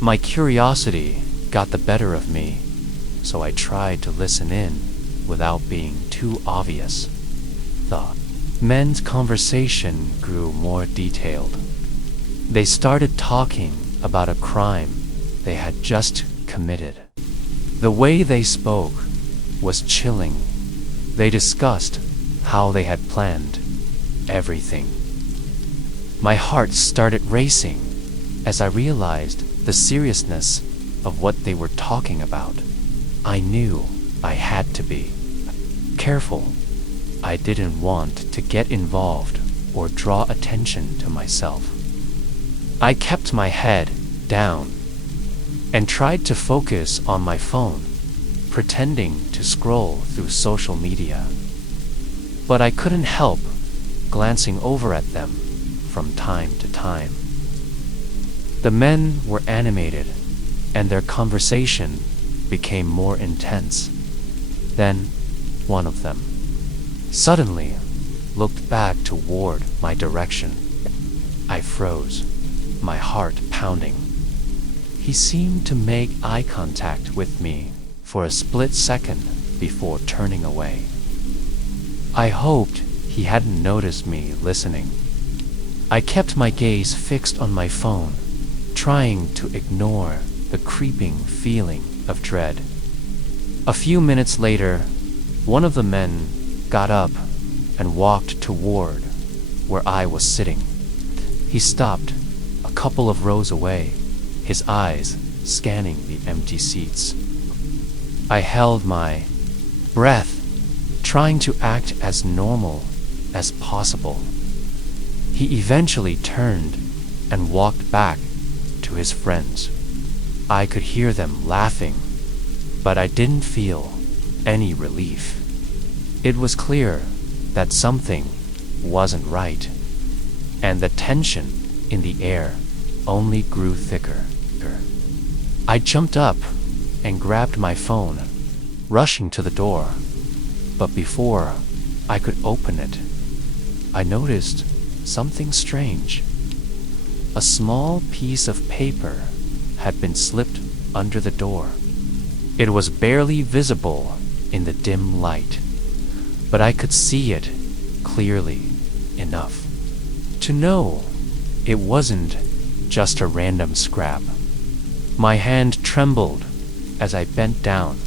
My curiosity got the better of me, so I tried to listen in without being too obvious. The men's conversation grew more detailed. They started talking about a crime they had just committed. The way they spoke was chilling. They discussed how they had planned everything. My heart started racing as I realized the seriousness of what they were talking about. I knew I had to be careful. I didn't want to get involved or draw attention to myself. I kept my head down and tried to focus on my phone, pretending to scroll through social media. But I couldn't help glancing over at them from time to time. The men were animated, and their conversation became more intense. Then one of them suddenly looked back toward my direction. I froze, my heart pounding. He seemed to make eye contact with me for a split second before turning away. I hoped he hadn't noticed me listening. I kept my gaze fixed on my phone, trying to ignore the creeping feeling of dread. A few minutes later, one of the men got up and walked toward where I was sitting. He stopped a couple of rows away, his eyes scanning the empty seats. I held my breath, trying to act as normal as possible. He eventually turned and walked back to his friends. I could hear them laughing, but I didn't feel any relief. It was clear that something wasn't right, and the tension in the air only grew thicker. I jumped up and grabbed my phone, rushing to the door. But before I could open it, I noticed something strange. A small piece of paper had been slipped under the door. It was barely visible in the dim light, but I could see it clearly enough to know it wasn't just a random scrap. My hand trembled as I bent down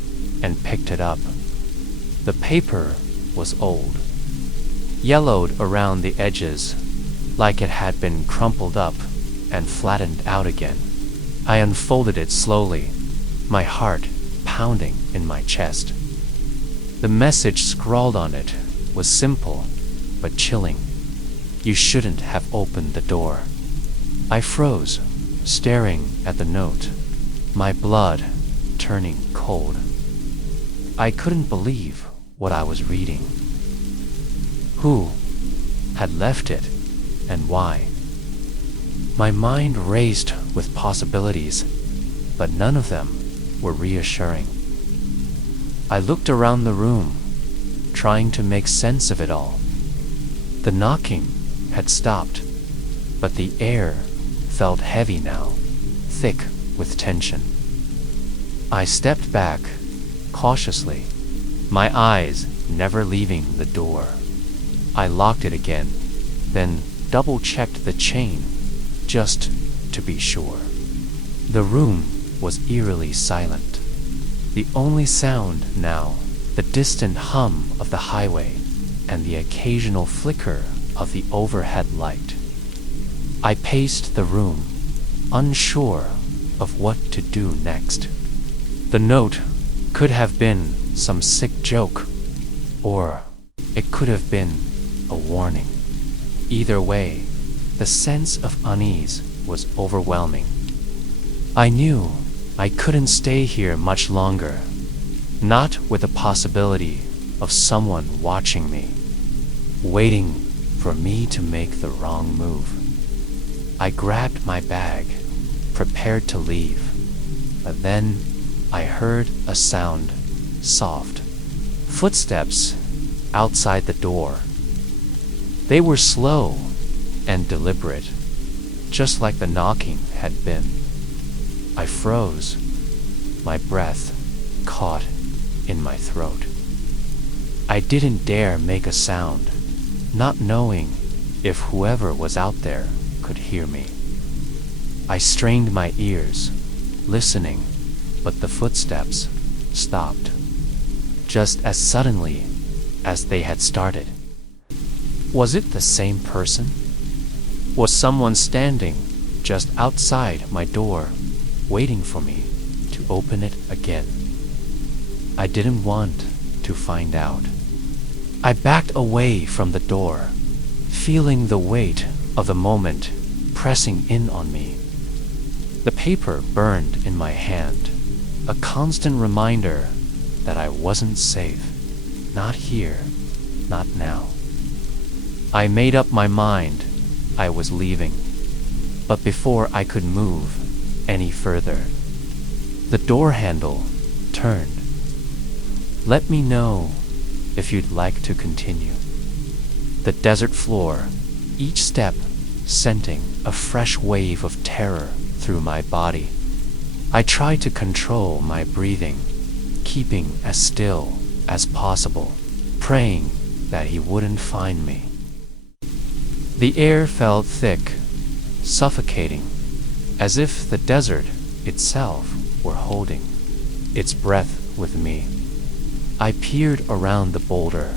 and picked it up. The paper was old, yellowed around the edges, like it had been crumpled up and flattened out again. I unfolded it slowly, my heart pounding in my chest. The message scrawled on it was simple but chilling. You shouldn't have opened the door. I froze, staring at the note, my blood turning cold. I couldn't believe what I was reading. Who had left it, and why? My mind raced with possibilities, but none of them were reassuring. I looked around the room, trying to make sense of it all. The knocking had stopped, but the air felt heavy now, thick with tension. I stepped back, cautiously, my eyes never leaving the door. I locked it again, then double-checked the chain, just to be sure. The room was eerily silent. The only sound now, the distant hum of the highway and the occasional flicker of the overhead light. I paced the room, unsure of what to do next. The note could have been some sick joke, or it could have been a warning. Either way, the sense of unease was overwhelming. I knew I couldn't stay here much longer, not with the possibility of someone watching me, waiting for me to make the wrong move. I grabbed my bag, prepared to leave, but then I heard a sound, soft footsteps outside the door. They were slow and deliberate, just like the knocking had been. I froze, my breath caught in my throat. I didn't dare make a sound, not knowing if whoever was out there could hear me. I strained my ears, listening, but the footsteps stopped, just as suddenly as they had started. Was it the same person? Was someone standing just outside my door, waiting for me to open it again? I didn't want to find out. I backed away from the door, feeling the weight of the moment pressing in on me. The paper burned in my hand, a constant reminder that I wasn't safe. Not here, not now. I made up my mind I was leaving, but before I could move any further, the door handle turned. Let me know if you'd like to continue. The desert floor, each step sending a fresh wave of terror through my body. I tried to control my breathing, keeping as still as possible, praying that he wouldn't find me. The air felt thick, suffocating, as if the desert itself were holding its breath with me. I peered around the boulder,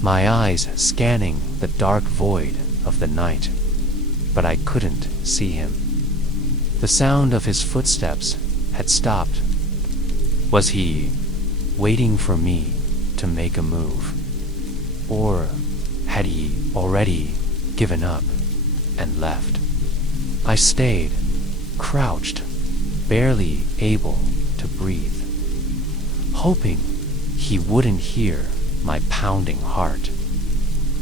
my eyes scanning the dark void of the night, but I couldn't see him. The sound of his footsteps had stopped. Was he waiting for me to make a move? Or had he already given up and left? I stayed, crouched, barely able to breathe, hoping he wouldn't hear my pounding heart.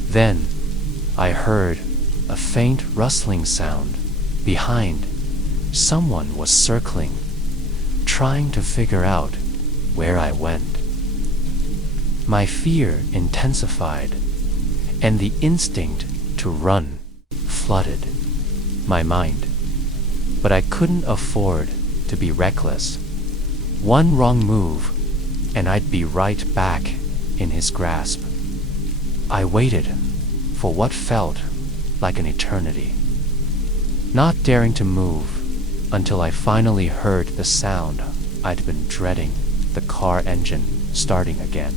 Then I heard a faint rustling sound behind. Someone was circling, trying to figure out where I went. My fear intensified, and the instinct to run flooded my mind. But I couldn't afford to be reckless. One wrong move, and I'd be right back in his grasp. I waited for what felt like an eternity, not daring to move until I finally heard the sound I'd been dreading, the car engine starting again.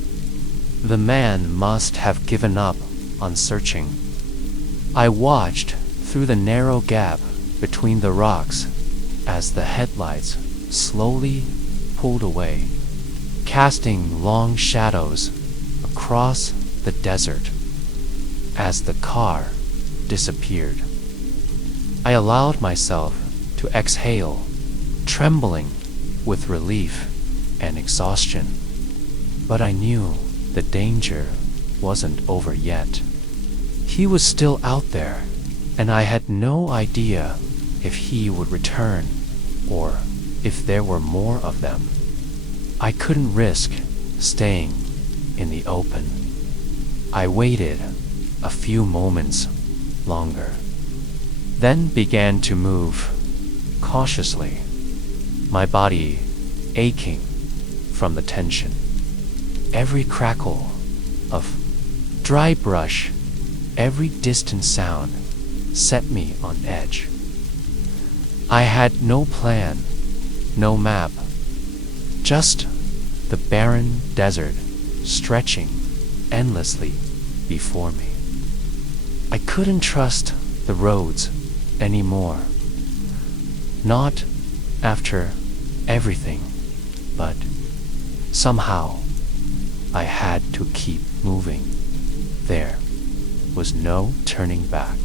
The man must have given up on searching. I watched through the narrow gap between the rocks as the headlights slowly pulled away, casting long shadows across the desert as the car disappeared. I allowed myself to exhale, trembling with relief and exhaustion. But I knew the danger wasn't over yet. He was still out there, and I had no idea if he would return or if there were more of them. I couldn't risk staying in the open. I waited a few moments longer, then began to move cautiously, my body aching from the tension. Every crackle of dry brush, every distant sound set me on edge. I had no plan, no map, just the barren desert stretching endlessly before me. I couldn't trust the roads anymore. Not after everything, but somehow I had to keep moving. There was no turning back.